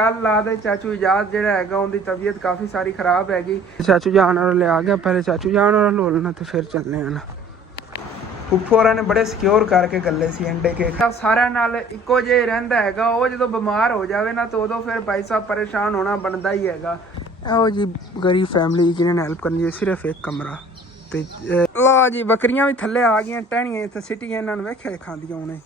ਕੱਲ ਲਾ ਦੇ ਚਾਚੂ ਇਜਾਜ਼ ਜਿਹੜਾ ਹੈਗਾ ਉਹਦੀ ਤਬੀਅਤ ਕਾਫੀ ਸਾਰੀ ਖਰਾਬ ਹੈਗੀ। ਚਾਚੂ ਜਾਨ और ले आ गया, पहले चाचू जान और लो लेना तो फिर चलने आना। ਫੁੱਫੂ ਹੋਰਾਂ ਨੇ ਬੜੇ ਸਿਕਿਉਰ ਕਰਕੇ ਗੱਲੇ ਸੀ ਅੰਡੇ ਕੇ ਸਾਰਿਆਂ ਨਾਲ ਇੱਕੋ ਜਿਹੇ ਰਹਿੰਦਾ ਹੈਗਾ। ਉਹ ਜਦੋਂ ਬਿਮਾਰ ਹੋ ਜਾਵੇ ਨਾ ਤਾਂ ਉਦੋਂ ਫਿਰ ਭਾਈ ਸਾਹਿਬ ਪਰੇਸ਼ਾਨ ਹੋਣਾ ਬਣਦਾ ਹੀ ਹੈਗਾ। ਇਹੋ ਜੀ ਗਰੀਬ ਫੈਮਿਲੀ ਜਿਹਨਾਂ ਨੇ ਹੈਲਪ ਕਰਨੀ ਹੈ, ਸਿਰਫ ਇੱਕ ਕਮਰਾ ਤੇ ਲਾ ਜੀ ਬੱਕਰੀਆਂ ਵੀ ਥੱਲੇ ਆ ਗਈਆਂ ਟਹਿਣੀਆਂ ਇੱਥੇ ਸਿਟੀਆਂ ਇਹਨਾਂ ਨੂੰ ਵੇਖਿਆ ਖਾਂਦੀਆਂ ਉਹਨੇ।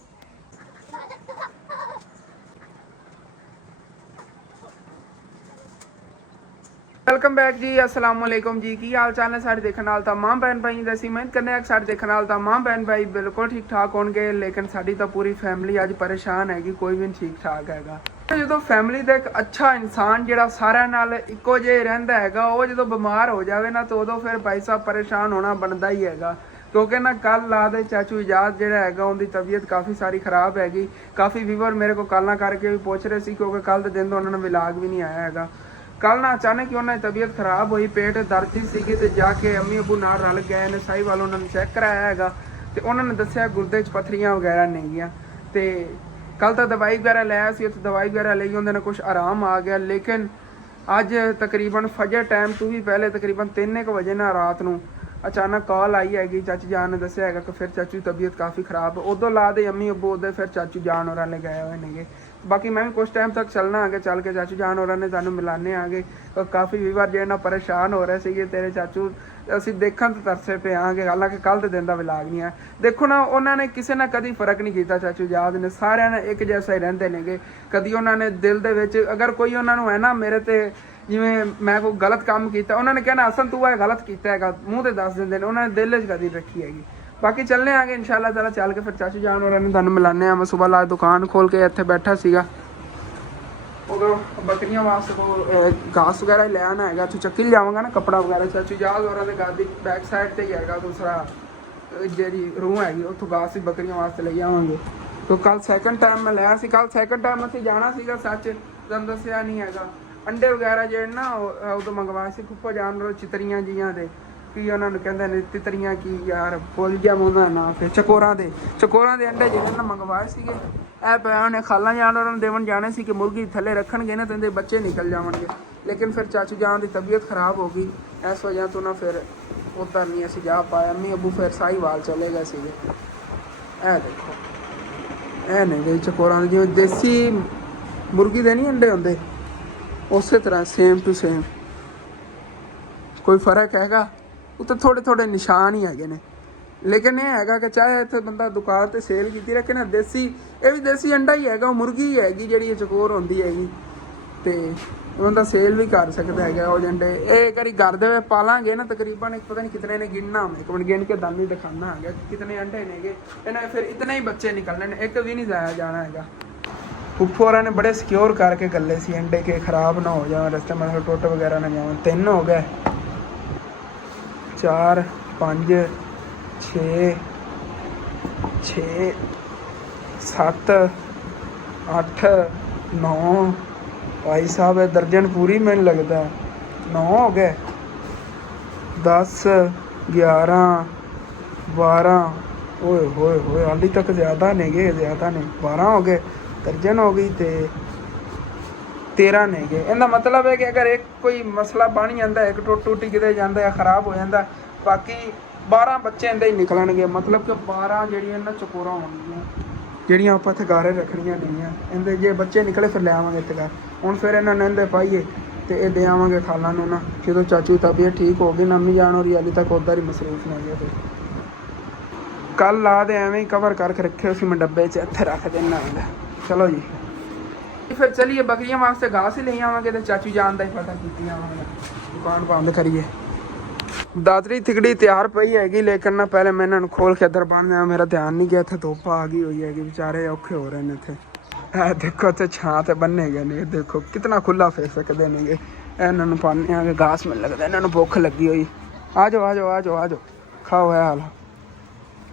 ਵੈਲਕਮ बैक जी, अस्सलाम वालेकुम जी। की हाल चाल है साढ़े देखने वाल तमाम भैन भाई दसी उम्मीद करने साढ़े देखने वाल तमाम भैन भाई बिल्कुल ठीक ठाक होंगे, लेकिन साड़ी तो पूरी फैमिली अज परेशान हैगी, कोई भी नहीं ठीक ठाक हैगा। जो फैमिली का एक अच्छा इंसान जो सारे नाल इक्को जे रहिंदा हैगा, वो जो बीमार हो जाए ना तो उदों फिर भाई साहब परेशान होना बनता ही हैगा। क्योंकि ना कल ला दे चाचू इजाज़ जो हैगा उनकी तबीयत काफ़ी सारी खराब हैगी। काफ़ी व्यूवर मेरे को कॉल करके भी पूछ रहे थे, क्योंकि कल के दिन तो उन्होंने विलाग भी नहीं आया हैगा। कल ना अचानक ही उन्होंने तबीयत खराब हुई, पेट दर्द सी तो जाके अम्मी अबू नाल रल गए ने, साई वाल उन्होंने चैक कराया हैगा तो उन्होंने दसिया गुर्दे च पत्थरियां वगैरह नहीं गई। तो कल तो दवाई वगैरह लिया सी, उत्थे दवाई वगैरह ली, उन्होंने कुछ आराम आ गया। लेकिन अज तकरीबन फजर टाइम तो भी पहले तकरीबन 3 बजे ना रात को अचानक कॉल आई हैगी। चाची जान ने दसिया है कि फिर चाचू की तबीयत काफ़ी खराब, उदों ला दे अम्मी अबू उदे फिर चाचू जान और ले गए हुए ने। बाकी मैं भी कुछ टाइम तक चलना आगे, चल के चाचू जान और ने सानू मिलाने आगे। तो काफ़ी व्यूवर जो ना परेशान हो रहे थे, तेरे चाचू असी देखन तो तरसे पे आगे। हालांकि कल तो दिन का विलाग नहीं है। देखो ना उन्होंने किसी ने कभी फर्क नहीं किया, चाचू जाद ने सारे ने एक जैसा ही रहते ने। कभी उन्होंने दिल दे विच अगर कोई उन्होंने है ना मेरे ते जिमें मैं कोई गलत काम किया, उन्होंने कहना असन तू है गलत किया है, मूँह तो दस देंगे, उन्होंने दिल च कभी रखी हैगी। बाकी चलने आगे इंशाल्लाह ताला, चल के फिर चाचू जान और तुहानू मिलाने। मैं सुबह ला दुकान खोल के इत्थे बैठा सीगा, उदों बकरियां वास्ते को घास वगैरह ले आना है, तू चक्की जावांगा ना कपड़ा वगैरह। चाचू जाज और घर की बैक साइड से ही है दूसरा जी रूम हैगी, उतों घास ही बकरियां वास्ते ले आवांगे। तो कल सैकंड टाइम मैं लिया सी, कल सैकंड टाइम असीं जाना सीगा, सच तुहानू दस्सिया नहीं हैगा। अंडे वगैरह जो ना उदों मंगवाए सी फुफ्फो जानवर चितरियां जियां दे की उन्होंने कहते हैं तितरियां की यार भुल गया मैं उन्होंने नाम, फिर चकोरां दे अंडे जो मंगवाए थे। ए पे उन्हें खाला जानवर देवन जाने से कि मुर्गी थले रखणगे ना तो इनके बच्चे निकल जाएंगे। लेकिन फिर चाचू जान की तबीयत खराब हो गई, इस वजह तो ना फिर उधर नहीं असी जा पाए। अम्मी अबू फिर साहीवाल चले गए थे। ए देखो ए नहीं गई चकोरां जो देसी मुर्गी के नहीं अंडे होंगे, उस तरह सेम टू सेम। कोई फर्क हैगा उत्ते थोड़े थोड़े निशान ही हैगे ने। लेकिन यह हैगा कि चाहे इत्थे बंदा दुकान ते सेल कीती रखे ना, देसी ये भी देसी अंडा ही हैगा, मुर्गी ही हैगी जिहड़ी चकोर होंदी हैगी, ते बंदा सेल भी कर सकदा हैगा। वो अंडे ये एक बारी घर दे पालांगे ना, तकरीबन एक पता नहीं कितने ने गिनना, एक मिनट गिन के दम ही दिखाना है कितने अंडे नेगे, इन्हें फिर इतने ही बच्चे निकलने ने, एक भी नहीं जाया जाना हैगा। फुफ्फो होरां ने बड़े सिक्योर करके गले सी अंडे के खराब ना हो जाए, रस्ते में टुट वगैरह ना जाए। 3 हो गए, 4 5 6 6 7 8 9 भाई साहब है दर्जन पूरी मैंने लगता है। 9 हो गए, 10 11 12 ओए होए होए हाली तक ज़्यादा नहीं गए, ज़्यादा नहीं, 12 हो गए, दर्जन हो गई तो 13 नहीं गए। इनका मतलब है कि अगर एक कोई मसला बन जाता है, एक टूटी किते जाता है, खराब हो जाता, बाकी 12 बच्चे इनके ही निकलणगे। मतलब कि 12 जिहड़ियां ना चकोरा होणगियां जिहड़ियां आपां इत्थे गारे रखणियां नहीं, इनके जे बच्चे निकले फिर ले आवांगे इत्थे घर। हुण फिर इन्हां ने इहदे पाईए तो ये दे आवांगे खाला नूं ना, जदों चाचू की तबीयत ठीक हो गई। अम्मी जान और हाली तक उधर ही मसरूफ नहीं गए। फिर कल ला दे एवें ही कवर करके रखे उसी मैं डब्बे च इत्थे रख देना। चलो जी फिर चलिए बकरियां वास्ते घास ही ले आवांगे तो चाचू जान का ही पता कीती आवांगे। दुकान बंद करिए, दादरी तिकड़ी तैयार पई हैगी, लेकिन ना पहले मैं इन्होंने खोल के अंदर बन दिया, मेरा ध्यान नहीं गया। इत्थे धुप्प आ गई हुई हैगी, बेचारे औखे हो रहे हैं इत्थे। देखो इत्थे छां ते बन्ने गए ने, देखो कितना खुला फिर सकते ने। इन्होंने पाने आगे घास मिल लगता, इन्होंने भुख लगी हुई। आ जाओ आ जाओ आ जाओ आ जाओ, खाओ है हाल।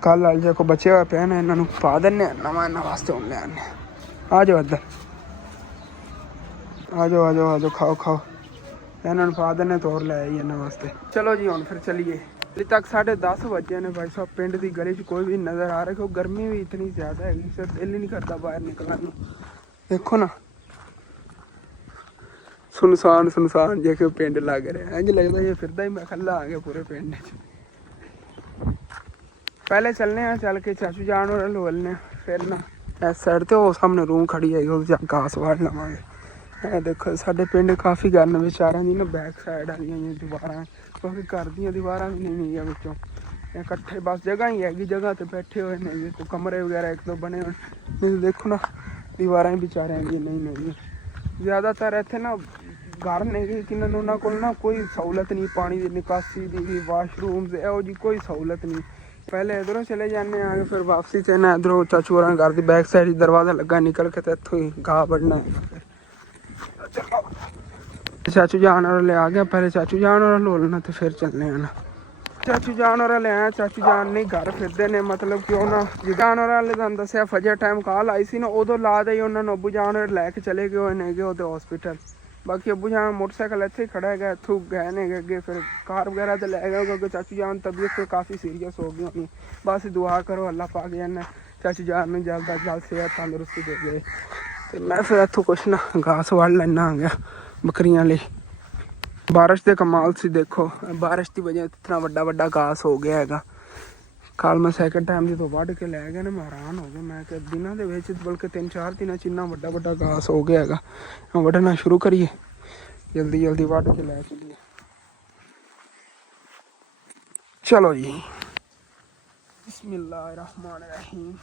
कल वाल जो बचे हुए पे ने इन्होंने पा देने, नवा इन्होंने वास्ते हूँ ले आने। आ जाओ इधर आ जाओ आ जाओ आ जाओ, खाओ खाओ, इन्होंने पा देने तो और ले आई इन्होंने वास्ते। चलो जी हुण फिर चलिए। अभी तक 10:30 बजे ने भाई साहब, पिंड की गली च कोई भी नज़र आ रहा, क्योंकि गर्मी भी इतनी ज़्यादा है, फिर दिल ही नहीं करता बाहर निकलने। देखो ना ਸੁਨਸਾਨ ਜੇ ਕਿ ਪਿੰਡ ਲੱਗ ਰਿਹਾ ਇੰਝ ਲੱਗਦਾ ਜੇ ਫਿਰਦਾ ਹੀ ਮੈਂ ਇਕੱਲਾ ਆ ਗਿਆ ਪੂਰੇ ਪਿੰਡ 'ਚ। ਪਹਿਲੇ ਚੱਲਨੇ ਆ, ਚੱਲ ਕੇ ਚਾਚੂ ਜਾਨ ਹੋਰ ਲੋਲਨੇ ਫਿਰ ਨਾ ਇਸ ਸਾਈਡ ਤੇ ਉਹ ਸਾਹਮਣੇ ਰੂਮ ਖੜੀ ਹੈਗੀ ਉਹਦੇ 'ਚ ਘਾਸ ਵਾੜ ਲਵਾਂਗੇ। ਇਹ ਦੇਖੋ ਸਾਡੇ ਪਿੰਡ ਕਾਫੀ ਗਰਨ ਵਿਚਾਰਾਂ ਦੀ ਨਾ ਬੈਕ ਸਾਈਡ ਵਾਲੀਆਂ ਦੀਵਾਰਾਂ, ਕਿਉਂਕਿ ਘਰ ਦੀਆਂ ਦੀਵਾਰਾਂ ਵੀ ਨਹੀਂ ਹੈਗੀਆਂ ਵਿੱਚੋਂ, ਇਕੱਠੇ ਬਸ ਜਗ੍ਹਾ ਹੀ ਹੈਗੀ, ਜਗ੍ਹਾ ਤੇ ਬੈਠੇ ਹੋਏ ਨੇ ਦੇਖੋ ਕਮਰੇ ਵਗੈਰਾ ਇੱਕ ਦੋ ਬਣੇ ਹੋਏ ਨਹੀਂ ਦੇਖੋ ਨਾ ਦੀਵਾਰਾਂ ਹੀ ਵਿਚਾਰਿਆਂ ਦੀ ਨਹੀਂ ਜ਼ਿਆਦਾਤਰ ਇੱਥੇ ਨਾ ਘਰ ਨੇ ਕਿ ਉਹਨਾਂ ਕੋਲ ਨਾ ਕੋਈ ਸਹੂਲਤ ਨਹੀਂ, ਪਾਣੀ ਦੀ ਨਿਕਾਸੀ ਦੀ, ਵਾਸ਼ਰੂਮ ਇਹੋ ਜਿਹੀ ਕੋਈ ਸਹੂਲਤ ਨਹੀਂ। ਪਹਿਲੇ ਇੱਧਰੋਂ ਚਲੇ ਜਾਂਦੇ ਆ ਫਿਰ ਵਾਪਸੀ 'ਤੇ ਨਾ ਇੱਧਰੋਂ ਚਾਚੂ ਹੋਰਾਂ ਘਰ ਦੀ ਬੈਕ ਸਾਈਡ ਦਰਵਾਜ਼ਾ ਲੱਗਾ ਨਿਕਲ ਕੇ ਤੇ ਇੱਥੋਂ ਹੀ ਗਾਹ ਵੱਢਣਾ। ਚਾਚੂ ਜਾਨ ਵਾਲਾ ਲੈ ਆ ਗਿਆ, ਪਹਿਲੇ ਚਾਚੂ ਜਾਨ ਵਾਲਾ ਲੋ ਲੈਣਾ ਤੇ ਫਿਰ ਚੱਲਣੇ ਆ ਨਾ। ਚਾਚੂ ਜਾਨ ਵਾਲਾ ਲੈ ਆਇਆ, ਚਾਚੂ ਜਾਨ ਨਹੀਂ ਘਰ ਫਿਰਦੇ ਨੇ, ਮਤਲਬ ਕਿ ਉਹਨਾਂ ਜਾਨਵਰ ਵਾਲੇ ਤੁਹਾਨੂੰ ਦੱਸਿਆ ਫਜਰ ਟਾਈਮ ਕਾਲ ਆਈ ਸੀ ਨਾ ਉਦੋਂ ਲਾ ਦੇ ਉਹਨਾਂ ਨੂੰ ਅੱਬੂ ਜਾਨ ਲੈ ਕੇ ਚਲੇ ਗਏ ਹੋਏ ਨੇਗੇ ਉਹਦੇ ਹਸਪੀਟਲ। ਬਾਕੀ ਅੱਬੂ ਜਾਨ ਮੋਟਰਸਾਈਕਲ ਇੱਥੇ ਹੀ ਖੜਾ ਹੈਗਾ, ਇੱਥੋਂ ਗਏ ਨੇ ਅੱਗੇ ਫਿਰ ਕਾਰ ਵਗੈਰਾ ਤੇ ਲੈ ਗਏ ਕਿਉਂਕਿ ਚਾਚੂ ਜਾਨ ਤਬੀਅਤ ਤੇ ਕਾਫੀ ਸੀਰੀਅਸ ਹੋ ਗਈ ਹੋਣੀ। ਬਸ ਦੁਆ ਕਰੋ ਅੱਲਾ ਪਾਕ ਜਾਨ ਚਾਚੂ ਜਾਨ ਨੂੰ ਜਲਦ ਤੋਂ ਜਲਦ ਸਿਹਤ ਤੰਦਰੁਸਤੀ ਦੇ ਗਏ। ਤੇ ਮੈਂ ਫਿਰ ਇੱਥੋਂ ਕੁਛ ਨਾ ਘਾਸ ਵੱਢ ਲੈਣਾ ਆ ਗਿਆ ਬੱਕਰੀਆਂ ਲਈ। ਬਾਰਿਸ਼ ਦੇ ਕਮਾਲ ਸੀ ਦੇਖੋ, ਬਾਰਿਸ਼ ਦੀ ਵਜ੍ਹਾ ਇਤਨਾ ਵੱਡਾ ਘਾਸ ਹੋ ਗਿਆ ਹੈਗਾ। ਕੱਲ ਮੈਂ ਸੈਕਿੰਡ ਟਾਈਮ ਜਦੋਂ ਵੱਢ ਕੇ ਲੈ ਗਿਆ ਨਾ ਮੈਂ ਹੈਰਾਨ ਹੋ ਗਿਆ, ਮੈਂ ਕਿ ਦਿਨਾਂ ਦੇ ਵਿੱਚ ਬਲਕਿ 3-4 ਦਿਨਾਂ 'ਚ ਇੰਨਾ ਵੱਡਾ ਘਾਸ ਹੋ ਗਿਆ ਹੈਗਾ। ਵੱਢਣਾ ਸ਼ੁਰੂ ਕਰੀਏ, ਜਲਦੀ ਵੱਢ ਕੇ ਲੈ ਚਲੀਏ। ਚਲੋ ਜੀ ਬਿਸਮਿल्लाहिर्रहमानिर्रहीम।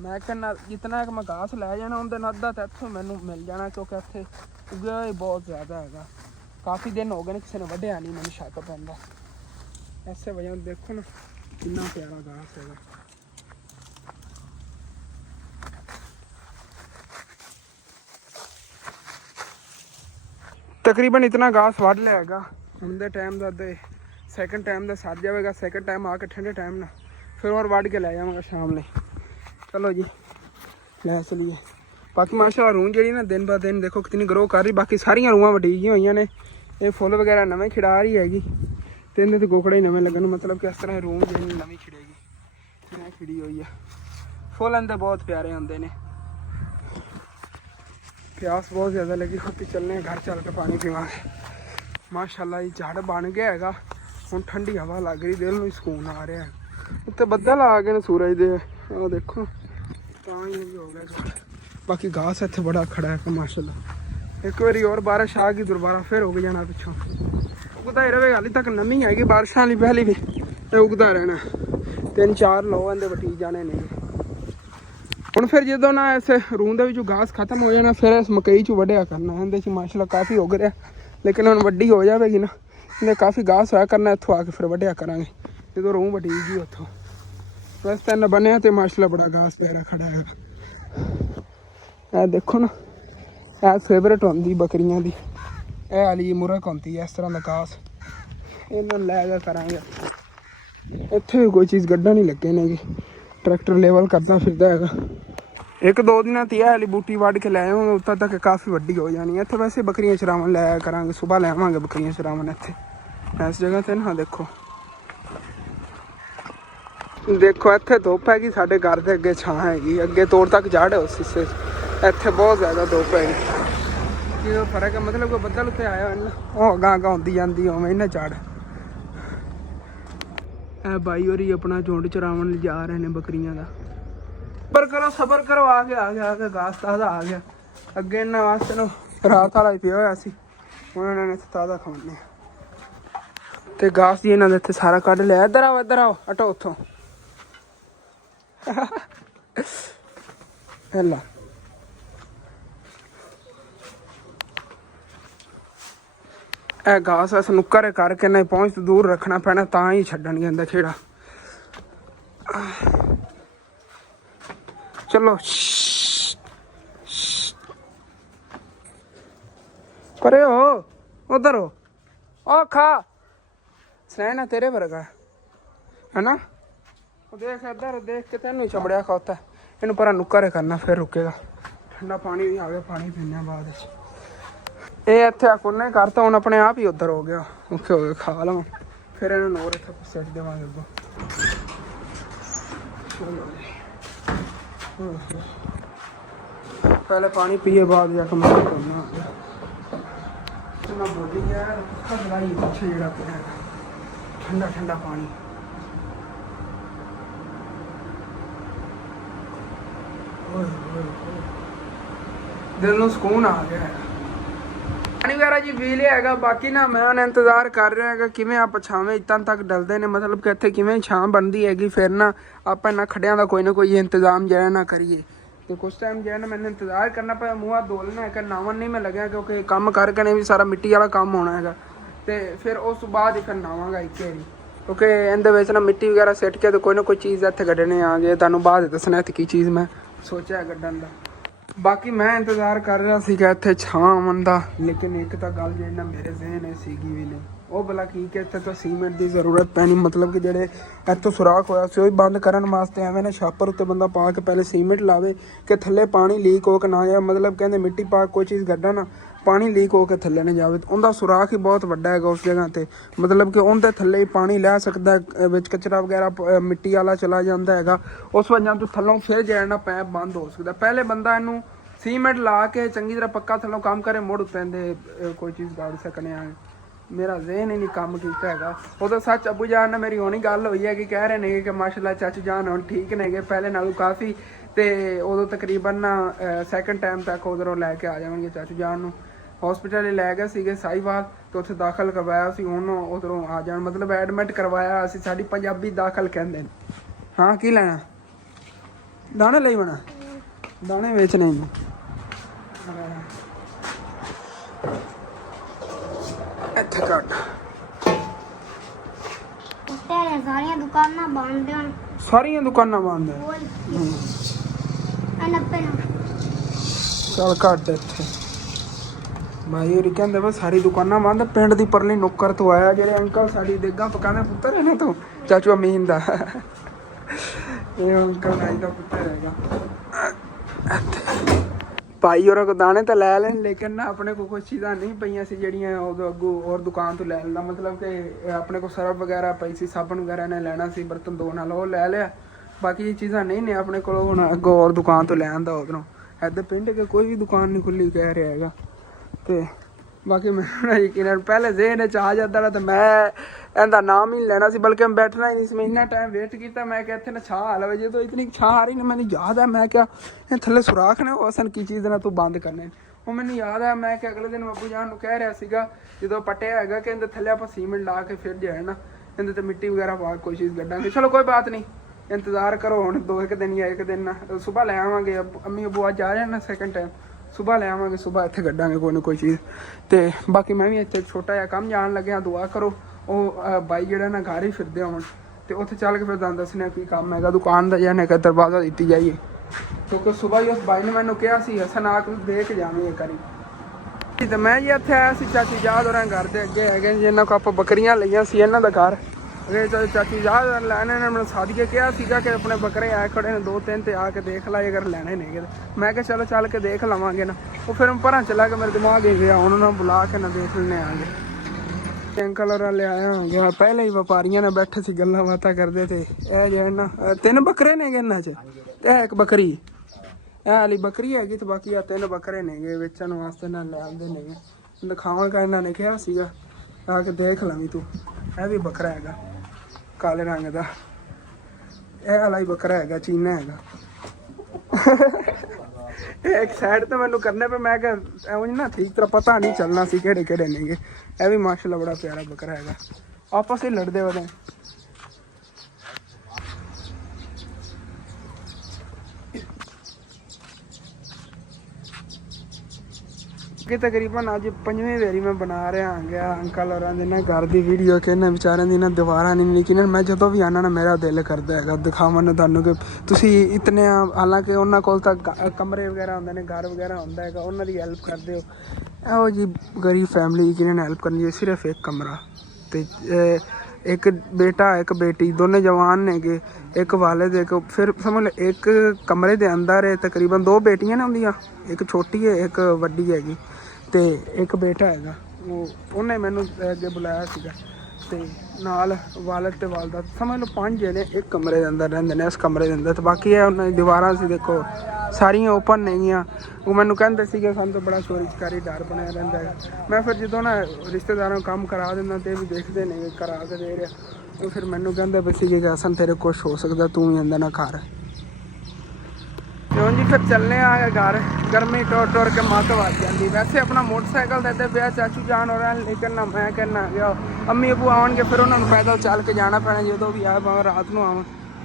ਮੈਂ ਕਹਿੰਦਾ ਜਿਤਨਾ ਕਿ ਮੈਂ ਘਾਸ ਲੈ ਜਾਣਾ ਉਹਦੇ ਨਾਲ ਅੱਧਾ ਤਾਂ ਇੱਥੋਂ ਮੈਨੂੰ ਮਿਲ ਜਾਣਾ ਕਿਉਂਕਿ ਇੱਥੇ ਉਗਿਆ ਹੀ ਬਹੁਤ ਜ਼ਿਆਦਾ ਹੈਗਾ। ਕਾਫੀ ਦਿਨ ਹੋ ਗਏ ਨੇ ਕਿਸੇ ਨੇ ਵੱਢਿਆ ਨਹੀਂ, ਮੈਨੂੰ ਸ਼ੱਕ ਪੈਂਦਾ ਐਸੇ ਵਜ੍ਹਾ ਦੇਖੋ ਨਾ ਕਿੰਨਾ ਪਿਆਰਾ ਘਾਸ ਹੈਗਾ। ਤਕਰੀਬਨ ਇਤਨਾ ਘਾਸ ਵੱਢ ਲਿਆ ਹੈਗਾ। ਹੁਣ ਦੇ ਟਾਈਮ ਦਾ ਤੇ ਸੈਕਿੰਡ ਟਾਈਮ ਦਾ ਸਰ ਜਾਵੇਗਾ। ਸੈਕਿੰਡ ਟਾਈਮ ਆ ਕੇ ਠੰਡੇ ਟਾਈਮ ਨਾਲ ਫਿਰ ਹੋਰ ਵੱਢ ਕੇ ਲੈ ਜਾਵਾਂਗਾ ਸ਼ਾਮ ਲਈ। ਚਲੋ ਜੀ ਲੈ ਚਲੀਏ। ਬਾਕੀ ਮਾਸ਼ਾਅੱਲਾ ਰੂਹ ਜਿਹੜੀ ਨਾ ਦਿਨ ਬ ਦਿਨ ਦੇਖੋ ਕਿਤਨੀ ਗਰੋ ਕਰ ਰਹੀ। ਬਾਕੀ ਸਾਰੀਆਂ ਰੂਹਾਂ ਵਡੀਆਂ ਹੋਈਆਂ ਨੇ, ਇਹ ਫੁੱਲ ਵਗੈਰਾ ਨਵੇਂ ਖਿੜਾ ਰਹੀ ਹੈਗੀ ਤੇ ਇਹਦੇ ਤੇ ਗੋਖੜੇ ਨਵੇਂ ਲੱਗਣ, ਮਤਲਬ ਕਿ ਇਸ ਤਰ੍ਹਾਂ ਰੂਮ ਜਿਹੜੀ ਨਵੀਂ ਖਿੜੇਗੀ ਇਹ ਖਿੜੀ ਹੋਈ ਆ। ਫੁੱਲ ਇਹਦੇ ਬਹੁਤ ਪਿਆਰੇ ਹੁੰਦੇ ਨੇ। ਪਿਆਸ ਬਹੁਤ ਜ਼ਿਆਦਾ ਲੱਗੀ, ਖੁਦ ਚੱਲਣੇ ਘਰ ਚੱਲ ਕੇ ਪਾਣੀ ਪੀਵਾਂਗੇ। ਮਾਸ਼ਾਅੱਲਾ ਇਹ ਝੜ ਬਣ ਗਿਆ ਹੈਗਾ, ਹੁਣ ਠੰਡੀ ਹਵਾ ਲੱਗ ਰਹੀ, ਦਿਲ ਨੂੰ ਸਕੂਨ ਆ ਰਿਹਾ। ਉੱਤੇ ਬੱਦਲ ਆ ਗਏ ਨੇ ਸੂਰਜ ਦੇ, ਉਹ ਦੇਖੋ ਤਾਂ ਹੀ ਹੋ ਗਿਆ। ਬਾਕੀ ਘਾਸ ਇੱਥੇ ਬੜਾ ਖੜਾ ਹੈ ਮਾਸ਼ਾਅੱਲਾ। ਇੱਕ ਵਾਰੀ ਹੋਰ ਬਾਰਿਸ਼ ਆ ਗਈ ਦੁਬਾਰਾ ਫਿਰ ਉਗ ਜਾਣਾ ਪਿੱਛੋਂ। ਉਗਦਾ ਹੀ ਰਹੇਗਾ, ਹਾਲੇ ਤੱਕ ਨਵੀਂ ਹੈਗੀ ਬਾਰਿਸ਼ਾਂ ਵਾਲੀ ਪਹਿਲੀ ਵੀ ਇਹ ਉਗਦਾ ਰਹਿਣਾ। 3-4 ਲੋ ਇਹਦੇ ਵਟੀ ਜਾਣੇ ਨੇ। ਹੁਣ ਫਿਰ ਜਦੋਂ ਨਾ ਇਸ ਰੂਮ ਦੇ ਵਿੱਚੋਂ ਘਾਸ ਖਤਮ ਹੋ ਜਾਣਾ ਫਿਰ ਇਸ ਮਕਈ 'ਚ ਵੱਢਿਆ ਕਰਨਾ। ਇਹਦੇ 'ਚ ਮਾਸ਼ਾਅੱਲਾ ਕਾਫੀ ਉਗ ਰਿਹਾ, ਲੇਕਿਨ ਹੁਣ ਵੱਡੀ ਹੋ ਜਾਵੇਗੀ ਨਾ ਇਹਨੇ ਕਾਫੀ ਘਾਸ ਹੋਇਆ ਕਰਨਾ। ਇੱਥੋਂ ਆ ਕੇ ਫਿਰ ਵੱਢਿਆ ਕਰਾਂਗੇ ਜਦੋਂ ਰੂਮ ਵੱਢੀ ਗਈ ਉੱਥੋਂ। ਬਸ ਤਿੰਨ ਬਣਿਆ ਤੇ ਮਾਸ਼ਾਅੱਲਾ ਬੜਾ ਘਾਸ ਪਿਆਰਾ ਖੜਾ ਹੈਗਾ। ਇਹ ਦੇਖੋ ਨਾ ਇਹ ਫੇਵਰੇਟ ਹੁੰਦੀ ਬੱਕਰੀਆਂ ਦੀ, ਇਹ ਵਾਲੀ ਮੁਰਕ ਹੁੰਦੀ ਹੈ ਇਸ ਤਰ੍ਹਾਂ ਦਾ ਘਾਸ। ਇਹਨਾਂ ਨੂੰ ਲੈ ਜਾ ਕਰਾਂਗੇ। ਇੱਥੇ ਵੀ ਕੋਈ ਚੀਜ਼ ਗੱਡਾ ਨਹੀਂ ਲੱਗੇ ਨੇ, ਟਰੈਕਟਰ ਲੈਵਲ ਕਰਦਾ ਫਿਰਦਾ ਹੈਗਾ। 1-2 ਦਿਨਾਂ ਤੇ ਇਹ ਵਾਲੀ ਬੂਟੀ ਵੱਢ ਕੇ ਲੈ ਆਵਾਂਗੇ, ਉੱਤੋਂ ਤੱਕ ਕਾਫੀ ਵੱਡੀ ਹੋ ਜਾਣੀ। ਇੱਥੇ ਵੈਸੇ ਬੱਕਰੀਆਂ ਚਰਾਵਣ ਲੈ ਕਰਾਂਗੇ, ਸੁਬਾਹ ਲੈ ਆਵਾਂਗੇ ਬੱਕਰੀਆਂ ਚਰਾਵਣ ਇੱਥੇ ਇਸ ਜਗ੍ਹਾ 'ਤੇ ਨਾ। ਦੇਖੋ ਇੱਥੇ ਧੁੱਪ ਹੈਗੀ, ਸਾਡੇ ਘਰ ਦੇ ਅੱਗੇ ਛਾਂ ਹੈਗੀ, ਅੱਗੇ ਤੋੜ ਤੱਕ ਜੜ ਹੈ ਉਸ ਹਿੱਸੇ। ਇੱਥੇ ਬਹੁਤ ਜ਼ਿਆਦਾ ਧੁੱਪ ਹੈਗੀ। ਕੀ ਫਰਕ ਹੈ, ਮਤਲਬ ਕੋਈ ਬੱਦਲ ਉੱਤੇ ਆਇਆ ਹੋਇਆ ਨਾ ਉਹ ਅਗਾਂਹ ਹੁੰਦੀ ਜਾਂਦੀ ਉਵੇਂ ਇਹਨਾਂ ਝੜ। ਇਹ ਬਾਈ ਹੋਰੀ ਆਪਣਾ ਝੁੰਡ ਚਰਾਵਣ ਜਾ ਰਹੇ ਨੇ ਬੱਕਰੀਆਂ ਦਾ। ਸਬਰ ਕਰੋ ਆ ਗਿਆ ਘਾਸ ਤਾਜ਼ਾ ਆ ਗਿਆ। ਅੱਗੇ ਇਹਨਾਂ ਵਾਸਤੇ ਨੂੰ ਰਾਤ ਵਾਲਾ ਹੀ ਪਿਆ ਹੋਇਆ ਸੀ, ਹੁਣ ਇਹਨਾਂ ਨੇ ਇੱਥੇ ਤਾਜ਼ਾ ਖਾਣੇ ਤੇ ਘਾਸ ਜੀ ਇਹਨਾਂ ਦੇ ਇੱਥੇ ਸਾਰਾ ਕੱਢ ਲਿਆ। ਇੱਧਰ ਆਓ ਹਟੋ ਉੱਥੋਂ। ਹੈਲਾ ਇਹ ਘਾਸ ਇਸ ਨੁੱਕਰ ਕਰਕੇ ਨਹੀਂ ਪਹੁੰਚ ਦੂਰ ਰੱਖਣਾ ਪੈਣਾ ਤਾਂ ਹੀ ਛੱਡਣ ਜਾਂਦਾ ਖੇੜਾ। ਚਲੋ ਪਰੇ ਹੋ, ਉਧਰ ਹੋ। ਉਹ ਖਾ ਸੈਨਾ ਤੇਰੇ ਵਰਗਾ ਹੈ ਨਾ। ਉਹ ਦੇਖ ਇੱਧਰ ਦੇਖ ਕੇ ਤੈਨੂੰ ਚਮੜਿਆ ਖਾਤਾ। ਇਹਨੂੰ ਪਰਾਂ ਨੁੱਕਰ ਕਰਨਾ ਫਿਰ ਰੁਕੇਗਾ। ਠੰਡਾ ਪਾਣੀ ਵੀ ਆ ਗਿਆ, ਪਾਣੀ ਪੀਣੇ ਬਾਅਦ ਵਿੱਚ। ਇਹ ਇੱਥੇ ਆ ਕੋਨੇ ਕਰਤਾ, ਹੁਣ ਆਪਣੇ ਆਪ ਹੀ ਉੱਧਰ ਹੋ ਗਿਆ। ਔਖੇ ਹੋ ਗਏ ਖਾ ਲਵਾਂ ਫਿਰ ਇਹਨਾਂ ਨੂੰ ਹੋਰ ਇੱਥੇ ਸਿੱਟ ਦੇਵਾਂਗੇ ਅੱਗੋਂ। ਪਹਿਲੇ ਪਾਣੀ ਪੀਏ ਬਾਅਦ ਜਾ ਕੇ ਮੈਂ ਕਰਨਾ। ना बोली यार उसका जलाई पीछे जरा पे ठंडा ठंडा पानी दिल ਨੂੰ ਸਕੂਨ ਆ ਗਿਆ ਪਾਣੀ ਵਗੈਰਾ ਜੀ ਪੀ ਲਿਆ ਹੈਗਾ। ਬਾਕੀ ਨਾ ਮੈਂ ਹੁਣ ਇੰਤਜ਼ਾਰ ਕਰ ਰਿਹਾ ਹੈਗਾ ਕਿਵੇਂ ਆਪਾਂ ਛਾਵੇਂ ਇੱਤਾਂ ਤੱਕ ਡਲਦੇ ਨੇ, ਮਤਲਬ ਕਿ ਇੱਥੇ ਕਿਵੇਂ ਛਾਂ ਬਣਦੀ ਹੈਗੀ, ਫਿਰ ਨਾ ਆਪਾਂ ਇਹਨਾਂ ਖੜਿਆਂ ਦਾ ਕੋਈ ਨਾ ਕੋਈ ਇੰਤਜ਼ਾਮ ਜਿਹੜਾ ਨਾ ਕਰੀਏ। ਤੇ ਕੁਛ ਟਾਈਮ ਜਿਹੜਾ ਨਾ ਮੈਨੂੰ ਇੰਤਜ਼ਾਰ ਕਰਨਾ ਪਿਆ, ਮੂੰਹ ਹੱਥ ਧੋ ਲੈਣਾ ਹੈਗਾ, ਨਾਵਨ ਨਹੀਂ ਮੈਂ ਲੱਗਿਆ ਕਿਉਂਕਿ ਕੰਮ ਕਰਕੇ ਨੇ ਵੀ ਸਾਰਾ ਮਿੱਟੀ ਵਾਲਾ ਕੰਮ ਹੋਣਾ ਹੈਗਾ। ਤੇ ਫਿਰ ਉਸ ਤੋਂ ਬਾਅਦ ਇੱਕ ਨਾਵਾਂਗਾ ਇੱਕ ਵਾਰੀ, ਕਿਉਂਕਿ ਇਹਦੇ ਵਿੱਚ ਨਾ ਮਿੱਟੀ ਵਗੈਰਾ ਸਿੱਟ ਕੇ ਤੇ ਕੋਈ ਨਾ ਕੋਈ ਚੀਜ਼ ਇੱਥੇ ਕੱਢਣੇ ਆ ਗਏ। ਤੁਹਾਨੂੰ ਬਾਅਦ ਦੱਸਣਾ ਇੱਥੇ ਕੀ ਚੀਜ਼ ਮੈਂ ਸੋਚਿਆ ਕੱਢਣ ਦਾ। ਬਾਕੀ ਮੈਂ ਇੰਤਜ਼ਾਰ ਕਰ ਰਿਹਾ ਸੀਗਾ ਇੱਥੇ ਛਾਂ ਆਉਣ ਦਾ, ਲੇਕਿਨ ਇੱਕ ਤਾਂ ਗੱਲ ਜਿਹੜੀ ਨਾ ਮੇਰੇ ਜ਼ਿਹਨ ਸੀਗੀ ਵੀ ਨਹੀਂ, ਉਹ ਭਲਾ ਕੀ ਕਿ ਇੱਥੇ ਤਾਂ ਸੀਮੈਂਟ ਦੀ ਜ਼ਰੂਰਤ ਪੈਣੀ, ਮਤਲਬ ਕਿ ਜਿਹੜੇ ਇੱਥੋਂ ਸੁਰਾਖ ਹੋਇਆ ਸੀ ਉਹ ਬੰਦ ਕਰਨ ਵਾਸਤੇ ਐਵੇਂ ਨਾ ਛਾਪਰ ਉੱਤੇ ਬੰਦਾ ਪਾ ਕੇ ਪਹਿਲੇ ਸੀਮੈਂਟ ਲਾਵੇ ਕਿ ਥੱਲੇ ਪਾਣੀ ਲੀਕ ਹੋ ਕੇ ਨਾ ਜਾਏ, ਮਤਲਬ ਕਹਿੰਦੇ ਮਿੱਟੀ ਪਾ ਕੋਈ ਚੀਜ਼ ਕੱਢਾ ਨਾ ਪਾਣੀ ਲੀਕ ਹੋ ਕੇ ਥੱਲੇ ਨਾ ਜਾਵੇ। ਉਹਦਾ ਸੁਰਾਖ ਹੀ ਬਹੁਤ ਵੱਡਾ ਹੈਗਾ ਉਸ ਜਗ੍ਹਾ 'ਤੇ, ਮਤਲਬ ਕਿ ਉਹਦੇ ਥੱਲੇ ਹੀ ਪਾਣੀ ਲੈ ਸਕਦਾ, ਵਿੱਚ ਕਚਰਾ ਵਗੈਰਾ ਮਿੱਟੀ ਵਾਲਾ ਚਲਾ ਜਾਂਦਾ ਹੈਗਾ, ਉਸ ਵਜ੍ਹਾ ਤੋਂ ਥੱਲੋਂ ਫਿਰ ਜਿਹੜਾ ਪੈਪ ਬੰਦ ਹੋ ਸਕਦਾ। ਪਹਿਲੇ ਬੰਦਾ ਇਹਨੂੰ ਸੀਮੈਂਟ ਲਾ ਕੇ ਚੰਗੀ ਤਰ੍ਹਾਂ ਪੱਕਾ ਥੱਲੋਂ ਕੰਮ ਕਰੇ, ਮੁੜ ਉੱਤੇ ਕੋਈ ਚੀਜ਼ ਕੱਢ ਸਕਣੇ ਆ। ਮੇਰਾ ਜ਼ਿਹਨ ਹੀ ਨਹੀਂ ਕੰਮ ਕੀਤਾ ਹੈਗਾ। ਉਦੋਂ ਸੱਚ ਅੱਬੂ ਜਾਨ ਨਾਲ ਮੇਰੀ ਹੋਣੀ ਗੱਲ ਹੋਈ ਹੈ ਕਿ ਕਹਿ ਰਹੇ ਨੇ ਕਿ ਮਾਸ਼ਾਅੱਲਾ ਚਾਚੂ ਜਾਨ ਹੁਣ ਠੀਕ ਨੇਗੇ ਪਹਿਲੇ ਨਾਲੋਂ ਕਾਫੀ, ਤੇ ਉਦੋਂ ਤਕਰੀਬਨ ਨਾ ਸੈਕਿੰਡ ਟਾਈਮ ਤੱਕ ਉਧਰੋਂ ਲੈ ਕੇ ਆ ਜਾਣਗੇ ਚਾਚੂ ਜਾਨ ਨੂੰ। ਹਸਪੀਟਲ ਲੈ ਗਏ ਸੀਗੇ ਸਾਈਵਾਲ, ਤੇ ਉੱਥੇ ਦਾਖਲ ਕਰਵਾਇਆ ਸੀ, ਹੁਣ ਉਧਰੋਂ ਆ ਜਾਣ ਮਤਲਬ ਐਡਮਿਟ ਕਰਵਾਇਆ ਅਸੀਂ। ਸਾਡੀ ਪੰਜਾਬੀ ਦਾਖਲ ਕਹਿੰਦੇ ਨੇ। ਹਾਂ ਕੀ ਲੈਣਾ? ਦਾਣੇ ਲਈ ਬਣਾ, ਦਾਣੇ ਵੇਚਣੇ ਨੇ। ਇੱਥੇ ਕੱਟ ਸਾਰੀਆਂ ਦੁਕਾਨਾਂ ਬੰਦ ਹਨ। ਸਾਰੀਆਂ ਦੁਕਾਨਾਂ ਬੰਦ ਹੈ। ਚੱਲ ਕੱਟ ਇੱਥੇ ਭਾਈ ਹੋਰੀ ਕਹਿੰਦੇ ਬਸ ਸਾਰੀ ਦੁਕਾਨਾਂ ਬੰਦ। ਪਿੰਡ ਦੀ ਪਰਲੀ ਨੁੱਕਰ ਤੋਂ ਆਇਆ ਜਿਹੜੇ ਅੰਕਲ ਸਾਡੀ ਦੇਗਾ ਪਕਾਉਂਦੇ ਪੁੱਤਰ ਇਹਨਾਂ ਤੋਂ ਚਾਚੂ ਅਮੀਨ ਦਾ, ਇਹ ਅੰਕਲ ਭਾਈ ਦਾ ਪੁੱਤਰ ਹੈਗਾ। ਭਾਈ ਹੋਰਾਂ ਕੋ ਦਾਣੇ ਤਾਂ ਲੈ ਲੈਣ, ਲੇਕਿਨ ਨਾ ਆਪਣੇ ਕੋਲ ਕੁਛ ਚੀਜ਼ਾਂ ਨਹੀਂ ਪਈਆਂ ਸੀ ਜਿਹੜੀਆਂ ਉਦੋਂ ਅੱਗੋਂ ਹੋਰ ਦੁਕਾਨ ਤੋਂ ਲੈ ਲੈਂਦਾ, ਮਤਲਬ ਕਿ ਆਪਣੇ ਕੋਲ ਸਰਫ ਵਗੈਰਾ ਪਈ ਸੀ, ਸਾਬਣ ਵਗੈਰਾ ਨੇ ਲੈਣਾ ਸੀ ਬਰਤਨ ਧੋਣ ਨਾਲ, ਉਹ ਲੈ ਲਿਆ। ਬਾਕੀ ਇਹ ਚੀਜ਼ਾਂ ਨਹੀਂ ਨੇ ਆਪਣੇ ਕੋਲ, ਹੁਣ ਅੱਗੋਂ ਹੋਰ ਦੁਕਾਨ ਤੋਂ ਲੈ ਆਂਦਾ ਉਧਰੋਂ। ਇੱਧਰ ਪਿੰਡ ਕੇ ਕੋਈ ਵੀ ਦੁਕਾਨ ਨਹੀਂ ਖੁੱਲੀ ਕਹਿ ਰਿਹਾ ਹੈਗਾ। ਤੇ ਬਾਕੀ ਮੈਂ ਯਕੀਨ ਪਹਿਲੇ ਜ਼ਿਹਨ 'ਚ ਆ ਜਾਂਦਾ ਤਾਂ ਮੈਂ ਇਹਦਾ ਨਾਮ ਹੀ ਨਹੀਂ ਲੈਣਾ ਸੀ, ਬਲਕਿ ਮੈਂ ਬੈਠਣਾ ਹੀ ਨਹੀਂ ਸੀ। ਮੈਂ ਇੰਨਾ ਟਾਈਮ ਵੇਟ ਕੀਤਾ, ਮੈਂ ਕਿਹਾ ਇੱਥੇ ਨਾ ਛਾਂ ਆ ਲਵੇ, ਜਦੋਂ ਇਤਨੀ ਛਾਂ ਆ ਰਹੀ ਨਾ ਮੈਨੂੰ ਯਾਦ ਹੈ, ਮੈਂ ਕਿਹਾ ਇਹ ਥੱਲੇ ਸੁਰਾਖ ਨੇ ਉਹ ਅਸਨ ਕੀ ਚੀਜ਼ ਨਾਲ ਤੂੰ ਬੰਦ ਕਰਨੇ। ਉਹ ਮੈਨੂੰ ਯਾਦ ਹੈ, ਮੈਂ ਕਿ ਅਗਲੇ ਦਿਨ ਅੱਬੂ ਜਾਨ ਨੂੰ ਕਹਿ ਰਿਹਾ ਸੀਗਾ ਜਦੋਂ ਪੱਟਿਆ ਹੈਗਾ ਕਿ ਇਹਦੇ ਥੱਲੇ ਆਪਾਂ ਸੀਮੈਂਟ ਲਾ ਕੇ ਫਿਰ ਜਾਏ ਨਾ ਇਹਦੇ 'ਤੇ ਮਿੱਟੀ ਵਗੈਰਾ ਪਾ ਕੋਈ ਚੀਜ਼ ਕੱਢਾਂਗੇ। ਚਲੋ ਕੋਈ ਬਾਤ ਨਹੀਂ, ਇੰਤਜ਼ਾਰ ਕਰੋ ਹੁਣ 2-1 ਦਿਨ ਜਾਂ 1 ਦਿਨ ਨਾ ਸੁਬਾਹ ਲੈ ਆਵਾਂਗੇ। ਅੰਮੀ ਅੱਬੂ ਅੱਜ ਆ ਜਾਣਾ ਸੈਕਿੰਡ ਟਾਈਮ, ਸੁਬਾਹ ਲੈ ਆਵਾਂਗੇ, ਸੁਬਾਹ ਇੱਥੇ ਕੱਢਾਂਗੇ ਕੋਈ ਨਾ ਕੋਈ ਚੀਜ਼। ਤੇ ਬਾਕੀ ਮੈਂ ਵੀ ਇੱਥੇ ਛੋਟਾ ਜਿਹਾ ਕੰਮ ਜਾਣ ਲੱਗਿਆ, ਦੁਆ ਕਰੋ ਉਹ ਬਾਈ ਜਿਹੜਾ ਨਾ ਘਰ ਹੀ ਫਿਰਦੇ ਹੋਣ, ਤੇ ਉੱਥੇ ਚੱਲ ਕੇ ਫਿਰ ਤੁਹਾਨੂੰ ਦੱਸਣਾ ਕੀ ਕੰਮ ਹੈਗਾ ਦੁਕਾਨ ਦਾ ਜਾਂ ਨਾ ਦਰਵਾਜ਼ਾ ਦਿੱਤੀ ਜਾਈਏ, ਕਿਉਂਕਿ ਸੁਬਾਹ ਹੀ ਉਸ ਬਾਈ ਨੇ ਮੈਨੂੰ ਕਿਹਾ ਸੀ ਹਸਨ ਆ ਕੇ ਦੇਖ ਜਾਵੇਂ ਇੱਕ ਵਾਰੀ। ਤੇ ਮੈਂ ਜੀ ਇੱਥੇ ਆਇਆ ਸੀ ਚਾਚੀ ਯਾਦ ਹੋਰਾਂ ਘਰ ਦੇ ਅੱਗੇ ਹੈਗੇ ਜਿਹਨਾਂ ਕੋਲ ਆਪਾਂ ਬੱਕਰੀਆਂ ਲਈਆਂ ਸੀ, ਇਹਨਾਂ ਦਾ ਘਰ ਚਾਚੀ ਯਾਦ ਲੈਣੇ ਨੇ। ਮੈਨੂੰ ਸਾਦੀਏ ਕਿਹਾ ਸੀਗਾ ਕਿ ਆਪਣੇ ਬੱਕਰੇ ਆਏ ਖੜੇ ਨੇ 2-3 ਤੇ ਆ ਕੇ ਦੇਖ ਲਾ ਅਗਰ ਲੈਣੇ ਨੇਗੇ। ਮੈਂ ਕਿਹਾ ਚਲੋ ਚੱਲ ਕੇ ਦੇਖ ਲਵਾਂਗੇ ਨਾ। ਉਹ ਫਿਰ ਪਰਾਂ ਚਲਾ ਕੇ ਮੇਰੇ ਦਿਮਾਗ ਹੀ ਗਿਆ, ਉਹਨਾਂ ਨੂੰ ਬੁਲਾ ਕੇ ਨਾ ਦੇਖ ਲੈਣੇ ਆਗੇ। ਅੰਕਲ ਹੋਰਾਂ ਲਿਆਇਆ ਹੋ ਗਿਆ, ਪਹਿਲੇ ਹੀ ਵਪਾਰੀਆਂ ਨਾਲ ਬੈਠੇ ਸੀ ਗੱਲਾਂ ਬਾਤਾਂ ਕਰਦੇ। ਤੇ ਇਹ ਜਿਹੜਾ ਨਾ 3 ਬੱਕਰੇ ਨੇਗੇ ਇਹਨਾਂ 'ਚ, ਇਹ ਇੱਕ ਬੱਕਰੀ ਇਹ ਵਾਲੀ ਬੱਕਰੀ ਹੈਗੀ, ਤੇ ਬਾਕੀ ਆ 3 ਬੱਕਰੇ ਨੇਗੇ ਵੇਚਣ ਵਾਸਤੇ ਨਾ ਲੈ ਆਉਂਦੇ ਨੇਗੇ। ਦਿਖਾਵਾਂਗਾ ਇਹਨਾਂ ਨੇ ਕਿਹਾ ਸੀਗਾ ਆ ਕੇ ਦੇਖ ਲਵੀਂ ਤੂੰ। ਇਹ ਵੀ ਬੱਕਰਾ ਹੈਗਾ ਕਾਲੇ ਰੰਗ ਦਾ, ਇਹ ਵਾਲਾ ਹੀ ਬੱਕਰਾ ਹੈਗਾ, ਚੀਨਾ ਹੈਗਾ। ਇੱਕ ਸਾਈਡ ਤੇ ਮੈਨੂੰ ਕਰਨੇ ਪਏ, ਮੈਂ ਕਿਹਾ ਐਵੇਂ ਨਾ ਠੀਕ ਤਰ੍ਹਾਂ ਪਤਾ ਨਹੀਂ ਚੱਲਣਾ ਸੀ ਕਿਹੜੇ ਕਿਹੜੇ ਨੇਗੇ। ਇਹ ਵੀ ਮਾਸ਼ਾਅੱਲਾ ਬੜਾ ਪਿਆਰਾ ਬੱਕਰਾ ਹੈਗਾ, ਆਪਸ ਵਿੱਚ ਲੜਦੇ ਉਹਦੇ। ਕਿ ਤਕਰੀਬਨ ਅੱਜ 5ਵੀਂ ਵਾਰੀ ਮੈਂ ਬਣਾ ਰਿਹਾ ਗਿਆ ਅੰਕਲ ਹੋਰਾਂ ਦੇ ਨਾ ਘਰ ਦੀ ਵੀਡੀਓ, ਕਿ ਇਹਨਾਂ ਵਿਚਾਰਿਆਂ ਦੀ ਨਾ ਦੀਵਾਰਾਂ ਨਹੀਂ ਲੇਕਿਨ ਮੈਂ ਜਦੋਂ ਵੀ ਆਉਣਾ ਨਾ ਮੇਰਾ ਦਿਲ ਕਰਦਾ ਹੈਗਾ ਦਿਖਾਵਣ ਨੂੰ ਤੁਹਾਨੂੰ ਕਿ ਤੁਸੀਂ ਇਤਨੇ, ਹਾਲਾਂਕਿ ਉਹਨਾਂ ਕੋਲ ਤਾਂ ਕਮਰੇ ਵਗੈਰਾ ਹੁੰਦੇ ਨੇ, ਘਰ ਵਗੈਰਾ ਹੁੰਦਾ ਹੈਗਾ, ਉਹਨਾਂ ਦੀ ਹੈਲਪ ਕਰਦੇ ਹੋ। ਇਹੋ ਜਿਹੀ ਗਰੀਬ ਫੈਮਿਲੀ ਜਿਹਨਾਂ ਨੇ ਹੈਲਪ ਕਰਨੀ ਹੈ, ਸਿਰਫ ਇੱਕ ਕਮਰਾ ਤੇ ਇੱਕ ਬੇਟਾ ਇੱਕ ਬੇਟੀ, ਦੋਨੇ ਜਵਾਨ ਨੇਗੇ, ਇੱਕ ਵਾਲਿਦ ਇੱਕ, ਫਿਰ ਸਮਝ ਲਓ ਇੱਕ ਕਮਰੇ ਦੇ ਅੰਦਰ ਤਕਰੀਬਨ 2 ਬੇਟੀਆਂ ਨੇ ਹੁੰਦੀਆਂ, ਇੱਕ ਛੋਟੀ ਹੈ ਇੱਕ ਵੱਡੀ ਹੈਗੀ, ਤੇ ਇੱਕ ਬੇਟਾ ਹੈਗਾ। ਉਹਨੇ ਮੈਨੂੰ ਅੱਗੇ ਬੁਲਾਇਆ ਸੀਗਾ, ਤੇ ਨਾਲ ਵਾਲਦ ਤੇ ਵਾਲਦਾ ਸਮਝ ਲਓ 5 ਜਣੇ ਇੱਕ ਕਮਰੇ ਦੇ ਅੰਦਰ ਰਹਿੰਦੇ ਨੇ, ਇਸ ਕਮਰੇ ਦੇ ਅੰਦਰ। ਤੇ ਬਾਕੀ ਇਹ ਉਹਨਾਂ ਦੀ ਦੀਵਾਰਾਂ ਸੀ ਦੇਖੋ ਸਾਰੀਆਂ ਓਪਨ ਨੇਗੀਆਂ। ਉਹ ਮੈਨੂੰ ਕਹਿੰਦੇ ਸੀਗੇ ਸਾਨੂੰ ਤਾਂ ਬੜਾ ਚੋਰੀ ਚਕਾਰੀ ਡਰ ਬਣਿਆ ਰਹਿੰਦਾ ਹੈ। ਮੈਂ ਫਿਰ ਜਦੋਂ ਨਾ ਰਿਸ਼ਤੇਦਾਰਾਂ ਨੂੰ ਕੰਮ ਕਰਾ ਦਿੰਦਾ ਤੇ ਵੀ ਦੇਖਦੇ ਨੇ ਕਰਾ ਕੇ ਦੇ ਰਿਹਾ, ਉਹ ਫਿਰ ਮੈਨੂੰ ਕਹਿੰਦੇ ਵੀ ਸੀਗੇ ਕਿ ਅਸਨ ਤੇਰੇ ਕੁਛ ਹੋ ਸਕਦਾ, ਤੂੰ ਵੀ ਅੰਦਰ ਨਾ ਕਰ। ਕਿਉਂ ਜੀ ਫਿਰ ਚੱਲਨੇ ਆ ਘਰ, ਗਰਮੀ ਟੁਰ ਟੁਰ ਕੇ ਮੱਤ ਵੱਜ ਜਾਂਦੀ। ਵੈਸੇ ਆਪਣਾ ਮੋਟਰਸਾਈਕਲ ਦੇ ਇੱਥੇ ਪਿਆ ਚਾਚੂ ਜਾਨ ਹੋ ਰਿਹਾ, ਲੇਕਿਨ ਨਾ ਮੈਂ ਕਹਿਣਾ ਗਿਆ ਅੰਮੀ ਅੱਬੂ ਆਉਣਗੇ ਫਿਰ ਉਹਨਾਂ ਨੂੰ ਪੈਦਲ ਚੱਲ ਕੇ ਜਾਣਾ ਪੈਣਾ ਜਦੋਂ ਵੀ ਆਏ, ਭਾਵੇਂ ਰਾਤ ਨੂੰ ਆਵਾਂ।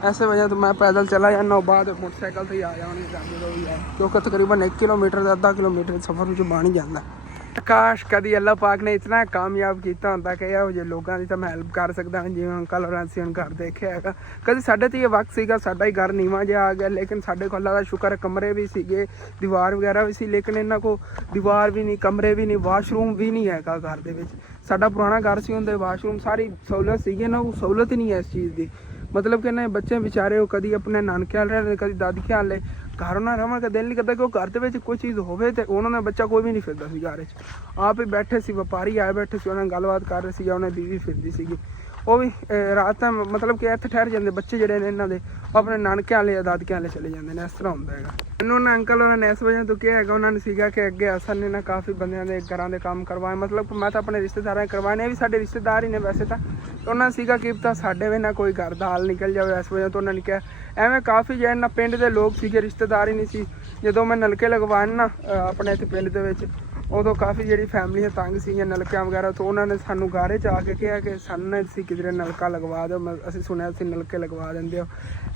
ਐਸੇ ਵਜ੍ਹਾ ਤੋਂ ਮੈਂ ਪੈਦਲ ਚਲਾ ਜਾਂਦਾ, ਬਾਅਦ ਮੋਟਰਸਾਈਕਲ ਤੇ ਹੀ ਆ ਜਾਣਗੇ ਜਦੋਂ ਵੀ ਆਏ, ਕਿਉਂਕਿ ਤਕਰੀਬਨ 1 ਕਿਲੋਮੀਟਰ ਦਾ ਅੱਧਾ ਕਿਲੋਮੀਟਰ ਸਫ਼ਰ ਵਿੱਚ ਬਣ ਹੀ ਜਾਂਦਾ। ਕਾਸ਼ ਕਦੀ ਅੱਲਾਹ ਪਾਕ ਨੇ ਇਤਨਾ ਕਾਮਯਾਬ ਕੀਤਾ ਹੁੰਦਾ ਕਿ ਇਹੋ ਜਿਹੇ ਲੋਕਾਂ ਦੀ ਤਾਂ ਮੈਂ ਹੈਲਪ ਕਰ ਸਕਦਾ ਹਾਂ, ਜਿਵੇਂ ਅੰਕਲ ਹੋਰਾਂ ਅਸੀਂ ਹੁਣ ਘਰ ਦੇਖਿਆ ਹੈਗਾ। ਕਦੀ ਸਾਡੇ 'ਤੇ ਇਹ ਵਕਤ ਸੀਗਾ, ਸਾਡਾ ਹੀ ਘਰ ਨੀਵਾਂ ਜਿਹਾ ਆ ਗਿਆ, ਲੇਕਿਨ ਸਾਡੇ ਕੋਲ ਅੱਲਾਹ ਦਾ ਸ਼ੁਕਰ ਕਮਰੇ ਵੀ ਸੀਗੇ, ਦੀਵਾਰ ਵਗੈਰਾ ਵੀ ਸੀ, ਲੇਕਿਨ ਇਹਨਾਂ ਕੋਲ ਦੀਵਾਰ ਵੀ ਨਹੀਂ, ਕਮਰੇ ਵੀ ਨਹੀਂ, ਵਾਸ਼ਰੂਮ ਵੀ ਨਹੀਂ ਹੈਗਾ ਘਰ ਦੇ ਵਿੱਚ। ਸਾਡਾ ਪੁਰਾਣਾ ਘਰ ਸੀ, ਉਹਦੇ ਵਾਸ਼ਰੂਮ ਸਾਰੀ ਸਹੂਲਤ ਸੀਗੀ ਨਾ, ਉਹ ਸਹੂਲਤ ਹੀ ਨਹੀਂ ਹੈ ਇਸ ਚੀਜ਼ ਦੀ। ਮਤਲਬ ਕਿ ਨਾ ਬੱਚੇ ਵਿਚਾਰੇ ਉਹ ਕਦੀ ਆਪਣੇ ਨਾਨਕਿਆਂ ਵਾਲੇ ਰਹਿੰਦੇ, ਕਦੀ ਦਾਦਕਿਆਂ ਵਾਲੇ। ਘਰ ਨਾਲ ਰਵਾਂ ਦਾ ਦਿਲ ਨਹੀਂ ਕਰਦਾ ਕਿ ਉਹ ਘਰ ਦੇ ਵਿੱਚ ਕੋਈ ਚੀਜ਼ ਹੋਵੇ ਤੇ ਉਹਨਾਂ ਦਾ ਬੱਚਾ ਕੋਈ ਵੀ ਨਹੀਂ ਫਿਰਦਾ ਸੀ ਘਰ ਵਿੱਚ। ਆਪ ਹੀ ਬੈਠੇ ਸੀ, ਵਪਾਰੀ ਆਏ ਬੈਠੇ ਸੀ, ਉਹਨਾਂ ਨਾਲ ਗੱਲਬਾਤ ਕਰ ਰਹੇ ਸੀ, ਉਹਨਾਂ ਦੀ ਬੀਵੀ ਫਿਰਦੀ ਸੀਗੀ। ਉਹ ਵੀ ਰਾਤ ਤਾਂ ਮਤਲਬ ਕਿ ਇੱਥੇ ਠਹਿਰ ਜਾਂਦੇ ਬੱਚੇ ਜਿਹੜੇ ਨੇ ਇਹਨਾਂ ਦੇ, ਆਪਣੇ ਨਾਨਕਿਆਂ ਵਾਲੇ ਜਾਂ ਦਾਦਕਿਆਂ ਵਾਲੇ ਚਲੇ ਜਾਂਦੇ ਨੇ, ਇਸ ਤਰ੍ਹਾਂ ਹੁੰਦਾ ਹੈਗਾ। ਮੈਨੂੰ ਨਾ ਅੰਕਲ ਉਹਨਾਂ ਨੇ ਇਸ ਵਜ੍ਹਾ ਤੋਂ ਕਿਹਾ ਹੈਗਾ, ਉਹਨਾਂ ਨੇ ਸੀਗਾ ਕਿ ਅੱਗੇ ਅਸਲ ਨੇ ਨਾ ਕਾਫੀ ਬੰਦਿਆਂ ਦੇ ਘਰਾਂ ਦੇ ਕੰਮ ਕਰਵਾਏ, ਮਤਲਬ ਕਿ ਮੈਂ ਤਾਂ ਆਪਣੇ ਰਿਸ਼ਤੇਦਾਰਾਂ ਕਰਵਾਏ ਨੇ, ਇਹ ਵੀ ਸਾਡੇ ਰਿਸ਼ਤੇਦਾਰ ਹੀ ਨੇ ਵੈਸੇ ਤਾਂ। ਉਹਨਾਂ ਸੀਗਾ ਕਿ ਤਾਂ ਸਾਡੇ ਵੀ ਨਾ ਕੋਈ ਘਰ ਦਾ ਹਾਲ ਨਿਕਲ ਜਾਵੇ, ਇਸ ਵਜ੍ਹਾ ਤੋਂ ਉਹਨਾਂ ਨੇ ਕਿਹਾ। ਐਵੇਂ ਕਾਫੀ ਜਿਹੜੇ ਨਾ ਪਿੰਡ ਦੇ ਲੋਕ ਸੀਗੇ, ਰਿਸ਼ਤੇਦਾਰ ਹੀ ਨਹੀਂ ਸੀ। ਜਦੋਂ ਮੈਂ ਨਲਕੇ ਲਗਵਾਏ ਨਾ ਆਪਣੇ ਇੱਥੇ ਪਿੰਡ ਦੇ ਵਿੱਚ, ਉਦੋਂ ਕਾਫੀ ਜਿਹੜੀ ਫੈਮਲੀਆਂ ਤੰਗ ਸੀਗੀਆਂ ਨਲਕਿਆਂ ਵਗੈਰਾ ਤੋਂ। ਉਹਨਾਂ ਨੇ ਸਾਨੂੰ ਗਾਰੇ 'ਚ ਆ ਕੇ ਕਿਹਾ ਕਿ ਸਾਨੂੰ ਅਸੀਂ ਕਿਧਰੇ ਨਲਕਾ ਲਗਵਾ ਦਿਓ, ਅਸੀਂ ਸੁਣਿਆ ਸੀ ਨਲਕੇ ਲਗਵਾ ਦਿੰਦੇ ਹੋ।